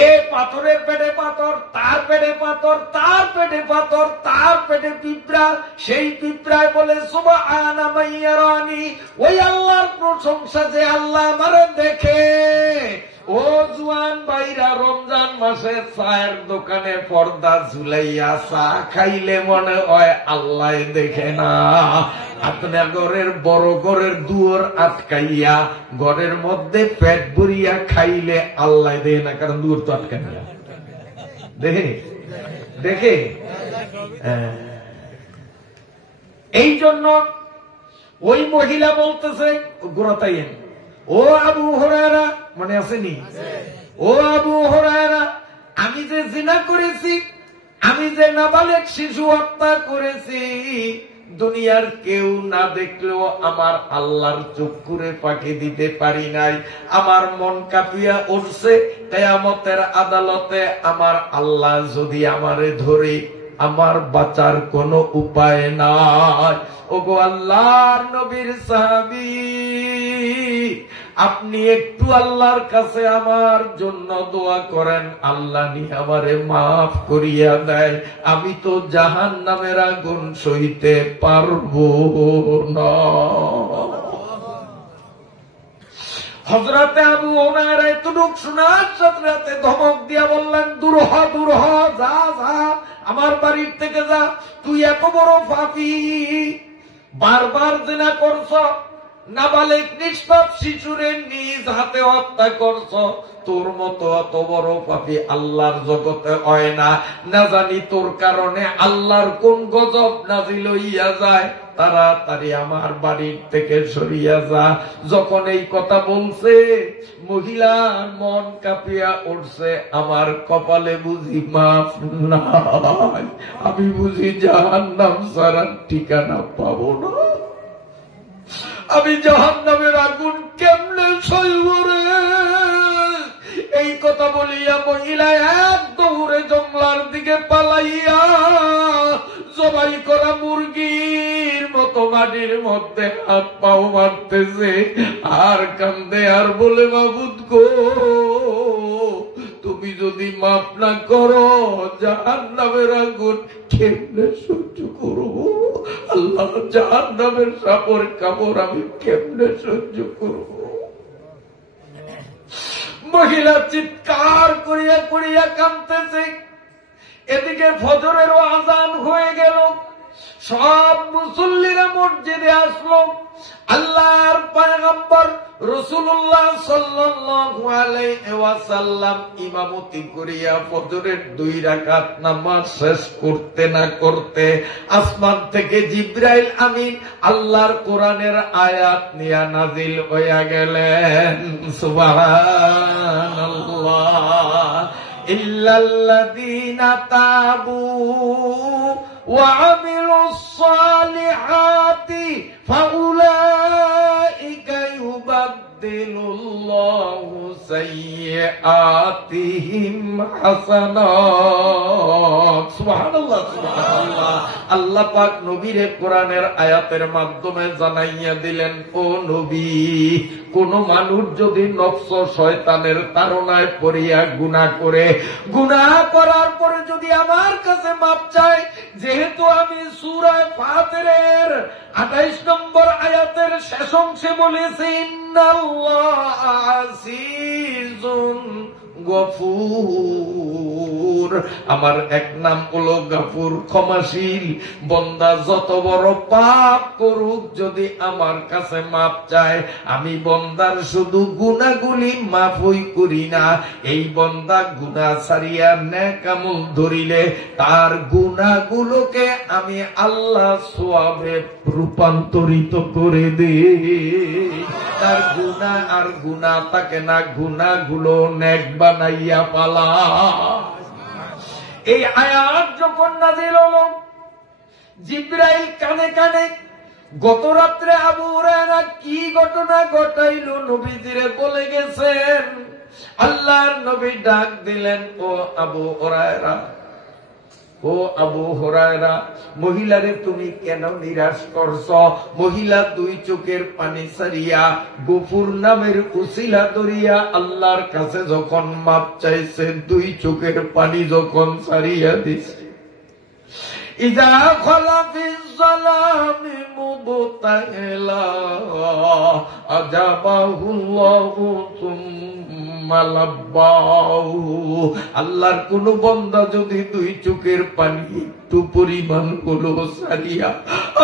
এ পাথরের পেটে পাথর, তার পেটে পাথর, তার পেটে পাথর, তার পেটে পিঁপড়া, সেই পিঁপড়ায় বলে সুবহানা মাইয়ারানি, ওই আল্লাহর প্রশংসা যে আল্লাহ আমারে দেখে। ও জুয়ান ভাইরা, রমজান মাসে চায়ের দোকানে পর্দা ঝুলাইয়া চা খাইলে মনে হয় আল্লাহ দেখে না। আপনার ঘরের বড় ঘরের দুয়ার আটকাইয়া ঘরের মধ্যে পেট ভরিয়া খাইলে আল্লাহ দেখে না, কারণ দুয়ার তো আটকাইয়া দেখে দেখে। এই জন্য ওই মহিলা বলতেছে গোড়াতাইয়েন, ও আবু হুরায়রা, মনে আসেনি? ও আবু হুরায়রা, আমি যে জিনা করেছি, আমি যে নাবালেগ শিশু হত্যা করেছি, দুনিয়ার কেউ না দেখলেও আমার আল্লাহর চক্ষুরে ফাঁকি দিতে পারি নাই। আমার মন কাঁপিয়া উঠছে, কিয়ামতের আদালতে আমার আল্লাহ যদি আমারে ধরে, আমার বাঁচার কোনো উপায় নাই। ওগো আল্লাহর নবীর সাহাবী, আপনি একটু আল্লাহর কাছে আমার জন্য দোয়া করেন, আল্লাহ নি আমারে মাফ করিয়া দেয়, আমি তো জাহান্নামের আগুন সইতে পারবো না। হযরতে আবু হুরায়রা এতটুক শোনার সাথে সাথে ধমক দিয়া বললেন, দূর হ, দূর হ, যা যা, আমার বাড়ির থেকে যা, তুই এত বড় পাপী, বারবার জিনা করছ, নাবালিগ নিষ্পাপ শিশুরে নিজ হাতে হত্যা করছ, তোর মতো অত বড় পাপী আল্লাহর জগতে হয় না, না জানি তোর কারণে আল্লাহর কোন গজব নাজিল হইয়া যায়, তাড়াতাড়ি আমার বাড়ির থেকে সরিয়া যা। যখন এই কথা বলছে মহিলার মন কাঁপিয়া উঠছে, আমার কপালে বুঝি মাফ নাই, আমি বুঝি জাহান্নাম ছাড়া ঠিকানা পাবো না, আমি জাহান্নামের আগুন কেমনে সইব রে। এই কথা বলিয়া মহিলা এক দৌড়ে জঙ্গলার দিকে পালাইয়া জবাই করা মুরগির মতো মাটির মধ্যে হাত পাও মারতেছে আর কান্দে আর বলে, মাবুদ গো, তুমি যদি মাফ না করো জাহান্নামের আগুন কেমনে সহ্য করবো, আল্লাহ জাহান্নামের সাপের কামড় আমি কেমনে সহ্য করবো। মহিলা চিৎকার করিয়া করিয়া কাঁদতেছে। এদিকে ফজরেরও আযান হয়ে গেল, সব মুসল্লিরা মসজিদে আসলো। আল্লাহর পয়গম্বর রাসূলুল্লাহ সাল্লাল্লাহু আলাইহি ওয়াসাল্লাম ইমামতি করিয়া ফজরের 2 রাকাত নামাজ শেষ করতে না করতে আসমান থেকে জিবরাইল আমিন আল্লাহর কোরআনের আয়াত নিয়ে নাজিল হইয়া গেলেন। সুবহানাল্লাহ। ইল্লাল্লাযীনা তাবু ওয়া আমিলুস সালিহাতি ফাউলাইকা ইউবাদদিলুল্লাহু সাইয়্যাতিহিম হাসানাত। সুবহানাল্লাহ, সুবহানাল্লাহ। আল্লাহ পাক নবীরে কোরআনের আয়াতের মাধ্যমে জানাইয়া দিলেন, ও নবী, কোন মানুষ যদি নফস শয়তানের তাড়নায় পড়িয়া গুনাহ করে, গুনাহ করার পরে যদি আমার কাছে মাপ চায়, যেহেতু আমি সূরা ফাতিরের 28 নম্বর আয়াতের শেষ অংশে বলেছি, ইন্নাল্লাহা আসিজুন গফুর, আমার এক নাম হলো গফুর, ক্ষমাশীল। বন্দা যত বড় পাপ করুক, যদি আমার কাছে মাপ চায়, আমি বন্দার শুধু গুনাহগুলি মাফই করি না, এই বন্দা গুনাহ ছাড়িয়া নেক আমল ধরিলে তার গুনাহগুলোকে আমি আল্লাহ সওয়াবে রূপান্তরিত করে দেই। তার গুনাহ আর গুনাহ থাকে না, গুনাহগুলো নেক বানাইয়া পালা। এই আয়াত যখন নাযিল হলো, জিবরাইল কানে কানে গত রাত্রে আবু হুরায়রা কি ঘটনা ঘটাইল নবীজিরে বলে গেছেন। আল্লাহর নবী ডাক দিলেন, ও আবু হুরায়রা, ও আবু হুরায়রা, মহিলারে তুমি কেন নিরাশ করছ? মহিলা 2 চোখের পানি ছাড়িয়া গফুর নামের উসিলা ধরিয়া আল্লাহর কাছে যখন মাপ চাইছে, 2 চোখের পানি যখন ছাড়িয়া দিছে, ইযা খালা ফিজ যালামি মুবতাহিলা আজাবাহুল্লাহু সুম্মা লাব্বাহু। আল্লাহর কোন বান্দা যদি 2 চোখের পানি একটু পরিমাণ হলো ছাড়িয়া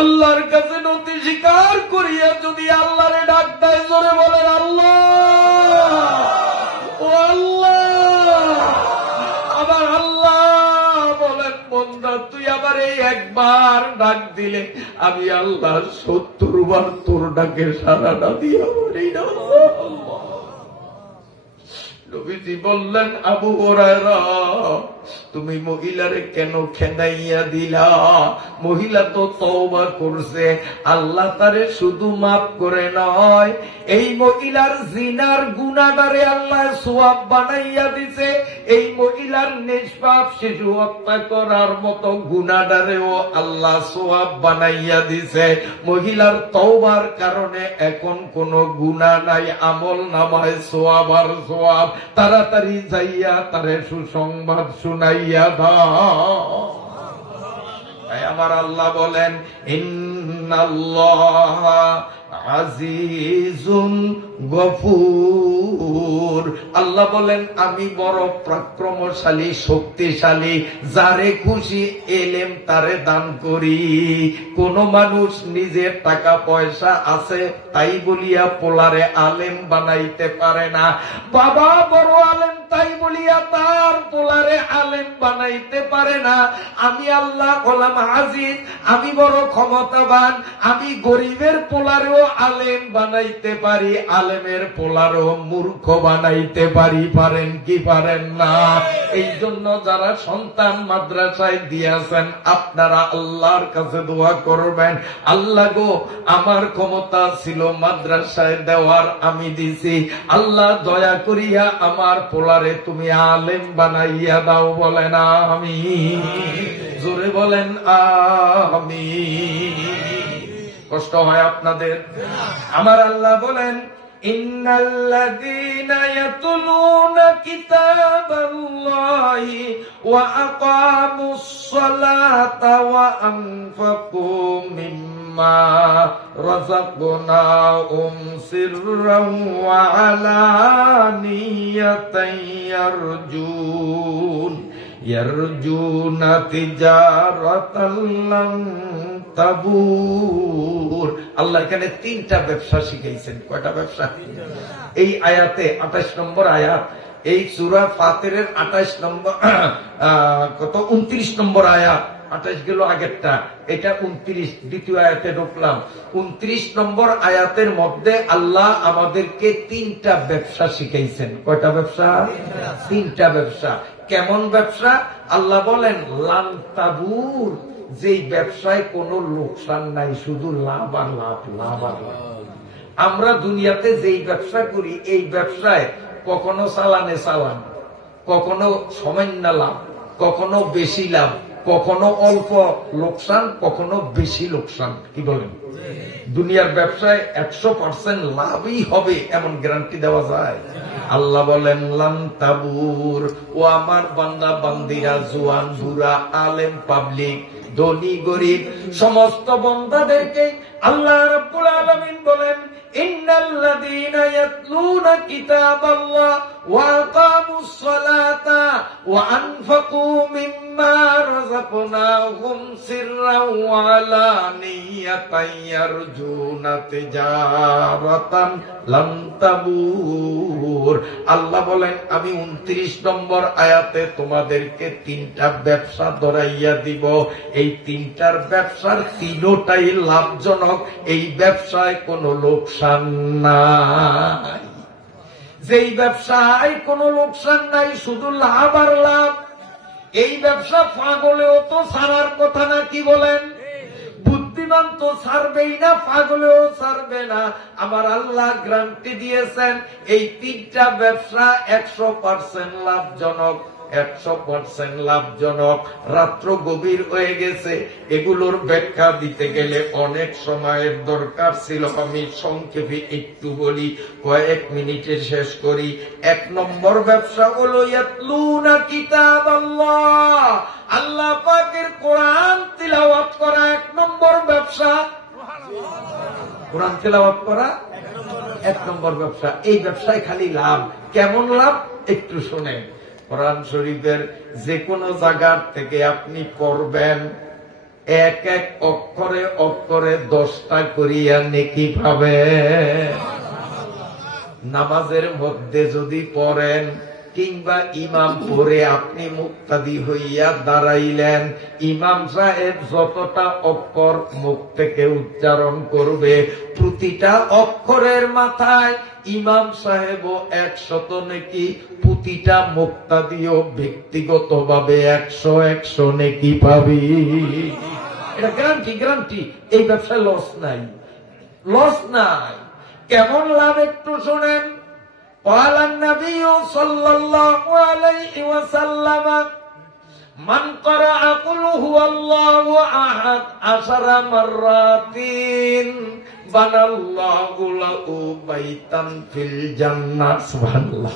আল্লাহর কাছে নতি স্বীকার করিয়া যদি আল্লাহরে ডাক দেয়, জোরে বলেন আল্লাহ, ও আল্লাহ, আবার আল্লাহ বলেন, বন্দা তুই আবার এই একবার ডাক দিলে আমি আল্লাহ 70 বার তোর ডাকে সাড়া না দিয়া পারি না। নবীজি বললেন, আবু হুরায়রা, তুমি মহিলারে কেন খেদাইয়া দিলা? মহিলা তো তওবা করছে, আল্লাহ তারে শুধু মাফ করে নয়, এই মহিলার জিনার গুনাহগারে আল্লাহ সওয়াব বানাইয়া দিছে। এই মহিলার নিষ্পাপ শিশু হত্যা করার মতো গুনাহগারেও আল্লাহ সওয়াব বানাইয়া দিছে। মহিলার তওবার কারণে এখন কোন গুনাহ নাই, আমল নামায় সওয়াব আর সওয়াব। তাড়াতাড়ি যাইয়া তারে সুসংবাদ শুনাইয়া দাও। আমার আল্লাহ বলেন, ইন্নাল্লাহা আজিজুন গফুর। আল্লাহ বলেন, আমি বড় পরাক্রমশালী, শক্তিশালী, যারে খুশি এলেম তারে দান করি। কোন মানুষ নিজের টাকা পয়সা আছে তাই বলিয়া পোলারে আলেম বানাইতে পারে না। বাবা বড় আলেম তাই বলিয়া তার পোলারে আলেম বানাইতে পারে না। আমি আল্লাহ হলাম আজিজ, আমি বড় ক্ষমতাবান, আমি গরিবের পোলারেও আলেম বানাইতে পারি, আলেমের পোলারও মূর্খ বানাইতে পারি। পারেন কি পারেন না? এই জন্য যারা সন্তান মাদ্রাসায় দিয়েছেন, আপনারা আল্লাহর কাছে দোয়া করবেন, আল্লাহ গো, আমার ক্ষমতা ছিল মাদ্রাসায় দেওয়ার, আমি দিছি, আল্লাহ দয়া করিয়া আমার পোলারে তুমি আলেম বানাইয়া দাও। বলেন আমিন। জোরে বলেন আমিন। কষ্ট হয় আপনাদের? আমার আল্লাহ বলেন, ইন্নাল্লাযীনা ইয়াতলুনা কিতাবাল্লাহি ওয়া আকামুস সালাতা ওয়া আনফাকু মিম্মা রাযাকনাহুম সিররান ওয়া আলানিয়াতান ইয়ারজুনা তিজারাতান লান তাবুর। আল্লাহ এখানে তিনটা ব্যবসা শিখাইছেন। কয়টা ব্যবসা? এই আয়াতে 28 নম্বর আয়াত, এই সূরা ফাতিরের 28 নম্বর 29 নম্বর আয়াত। 28 গেল আগেরটা, এটা 29, দ্বিতীয় আয়াতে ঢুকলাম। 29 নম্বর আয়াতের মধ্যে আল্লাহ আমাদেরকে তিনটা ব্যবসা শিখাইছেন। কয়টা ব্যবসা? তিনটা ব্যবসা। কেমন ব্যবসা? আল্লাহ বলেন, লান তাবুর, যেই ব্যবসায় কোনো লোকসান নাই, শুধু লাভ আর লাভ, লাভ আর লাভ। আমরা দুনিয়াতে যেই ব্যবসা করি, এই ব্যবসায় কখনো চালানে চালান, কখনো সামান্য লাভ, কখনো বেশি লাভ, কখনো অল্প লোকসান, কখনো বেশি লোকসান। কি বলেন? দুনিয়ার ব্যবসায় 100% লাভই হবে এমন গ্যারান্টি দেওয়া যায়? আল্লাহ বলেন, লান তাবুর। ও আমার বান্দা বান্দিরা, জোয়ান বুড়া, আলেম পাবলিক, ধনী গরিব, সমস্ত বান্দাদেরকে আল্লাহ রাব্বুল আলামিন বলেন, ইন্নাল্লাযীনা ইয়াতলুনা কিতাবাল্লাহ ওয়া আকামুস সালাতা ওয়া আনফাকু মিম্মা রাযাকনাহুম সিররান ওয়া আলানিয়াতান ইয়ারজুনা তিজারাতান লান তাবুর। আল্লাহ বলেন, আমি 29 নম্বর আয়াতে তোমাদেরকে তিনটা ব্যবসা ধরাইয়া দিব। এই তিনটার ব্যবসার তিনটাই লাভজনক, এই ব্যবসায় কোনো লোকসান নাই। যেই ব্যবসায় কোনো লোকসান নাই, শুধু লাভ আর লাভ, এই ব্যবসা পাগলেও তো ছাড়ার কথা না। কি বলেন? বুদ্ধিমান তো ছাড়বেই না, পাগলেও ছাড়বে না। আমার আল্লাহ গ্যারান্টি দিয়েছেন, এই তিনটা ব্যবসা 100% লাভজনক, 100% লাভজনক। রাত্র গভীর হয়ে গেছে, এগুলোর ব্যাখ্যা দিতে গেলে অনেক সময়ের দরকার ছিল। আমি সংক্ষেপে একটু বলি, কয়েক মিনিটে শেষ করি। 1 নম্বর ব্যবসা হলো ইয়াতলুনা কিতাবাল্লাহ, আল্লাহ পাকের কোরআন তিলাওয়াত করা 1 নম্বর ব্যবসা। কোরআন তিলাওয়াত করা 1 নম্বর ব্যবসা। এই ব্যবসায় খালি লাভ। কেমন লাভ? একটু শুনেন। কোরআন শরীফের যে কোনো জায়গা থেকে আপনি পড়বেন, এক এক অক্ষরে অক্ষরে 10টা করিয়া নেকি পাবেন। নামাজের মধ্যে যদি পড়েন কিংবা ইমাম পড়ে আপনি মুক্তাদি হইয়া দাঁড়াইলেন, ইমাম সাহেব যতটা অক্ষর মুখ থেকে উচ্চারণ করবে প্রতিটা অক্ষরের মাথায় ইমাম সাহেব 100 নেকি, প্রতিটা মুক্তাদিও ব্যক্তিগতভাবে 100 নেকি পাবি। এটা গ্যারান্টি, গ্যারান্টি। এই ব্যবসায় লস নাই, লস নাই। কেমন লাভ একটু শোনেন। قال النبي صلى الله عليه وسلم من قرأ قل هو الله أحد 10 مرات بنى الله له بيتا في الجنة। সুবহানাল্লাহ।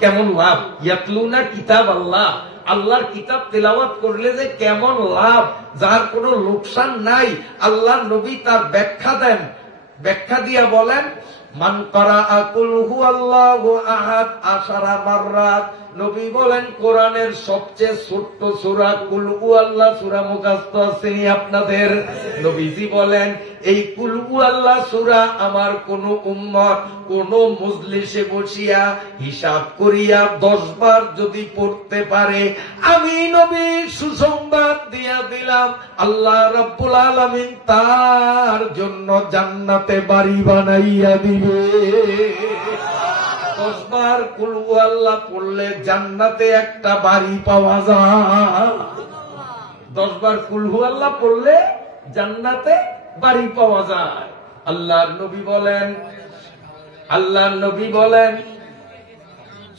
কেমন লাভ। ইয়াতলুনা কিতাব আল্লাহ, আল্লাহর কিতাব তেলাওয়াত করলে যে কেমন লাভ, যার কোনো লোকসান নাই। আল্লাহর নবী তার ব্যাখ্যা দেন, ব্যাখ্যা দিয়া বলেন মান ক্বারাআ কুল হুয়াল্লাহু আহাদ 10 মাররাত। নবী বলেন কোরআনের সবচেয়ে ছোট্ট সূরা কুল হুয়াল্লাহ সূরা মুখস্থ আছে আপনাদের। নবীজি বলেন এই কুল হুয়াল্লাহ সূরা আমার কোন উম্মত কোন মজলিসে বসিয়া হিসাব করিয়া 10 বার যদি পড়তে পারে, আমি নবী সুসংবাদ দিয়া দিলাম আল্লাহ রাব্বুল আলামিন তার জন্য জান্নাতে বাড়ি বানাইয়া দিবে। 10 বার কুল হুয়াল্লাহ পড়লে জান্নাতে একটা বাড়ি পাওয়া যায়। 10 বার কুল হুয়াল্লাহ পড়লে জান্নাতে বাড়ি পাওয়া যায়। আল্লাহর নবী বলেন, আল্লাহর নবী বলেন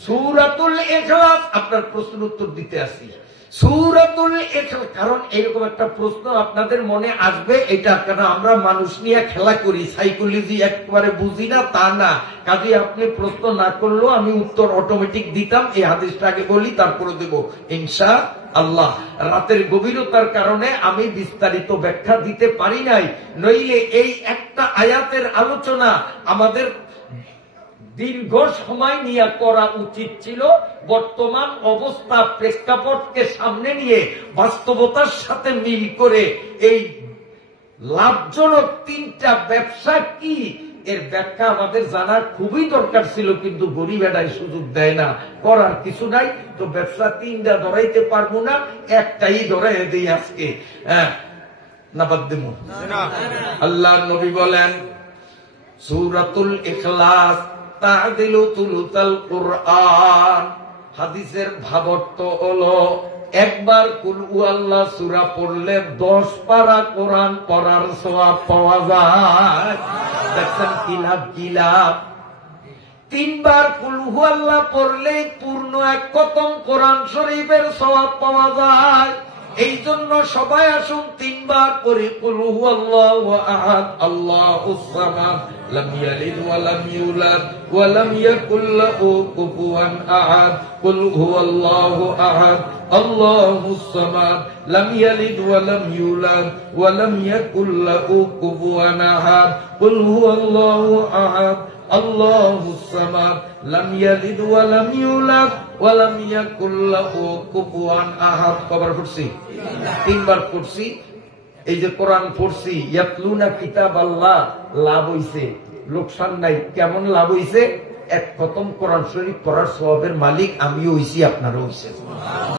সূরাতুল ইখলাস। আপনার প্রশ্ন উত্তর দিতে আসি। সূরাতুল ইখলাস, কারণ এরকম একটা প্রশ্ন আপনাদের মনে আসবে। এটা কেন আমরা মানুষ নিয়ে খেলা করি, সাইকোলজি একবারে বুঝি না তা না। কাজে আপনি প্রশ্ন না করলেও আমি উত্তর অটোমেটিক দিতাম। এই হাদিসটা আগে বলি, তারপরে দেব ইনশাআল্লাহ। রাতের গভীরতার কারণে আমি বিস্তারিত ব্যাখ্যা দিতে পারি নাই, নইলে এই একটা আয়াতের আলোচনা আমাদের দীর্ঘ সময় নিয়ে করা উচিত ছিল। বর্তমান অবস্থা প্রেক্ষাপটকে সামনে নিয়ে বাস্তবতার সাথে মিল করে এই লাভজনক 3টা ব্যবসা কি এর ব্যাখ্যা আমাদের জানার খুবই দরকার ছিল, কিন্তু গরিব এটাই সুযোগ দেয় না। করার কিছু নাই তো ব্যবসা 3টা ধরাইতে পারবো না, একটাই ধরাই দিই আজকে। হ্যাঁ না বাদ দেব। আল্লাহর নবী বলেন সূরাতুল ইখলাস তা'দিলু তুলুতাল কুরআন। হাদিসের ভাবার্থ হলো একবার কুল হুয়াল্লাহ সূরা পড়লে 10 পারা কোরআন পড়ার সওয়াব পাওয়া যায়। দেখেন কি লাভ, কি লাভ। 3 বার কুল হুয়াল্লাহ পড়লে পূর্ণ 1 খতম কোরআন শরীফের সওয়াব পাওয়া যায়। এই জন্য সবাই আসুন 3 বার পড়ি কুল হুয়াল্লাহু আহাদ আল্লাহুস সামাদ লাম ইয়ালিদ ওয়া লাম ইউলাদ ওয়া লাম ইয়াকুল লাহু কুফুয়ান আহাদ কুল হুয়াল্লাহু আহাদ আল্লাহুস সামাদ লাম ইয়ালিদ ওয়া লাম ইউলাদ ওয়া লাম ইয়াকুল লাহু কুফুয়ান আহাদ কুল হুয়াল্লাহু আহাদ আল্লাহুস সামাদ লাম ইয়ালিদ ওয়া লাম ইউলাদ ওয়া লাম ইয়াকুল লাহু কুফুয়ান আহাদ। কবার পড়ছি? 3 বার পড়ছি। এই যে কোরআন পড়ছি, ইয়াতলুনা কিতাব আল্লাহ, লাভ হইছে, লোকসান নাই। কেমন লাভ হইছে? 1 খতম কোরআন শরীফ পড়ার সওয়াবের মালিক আমিও হইছি, আপনারও হইছে।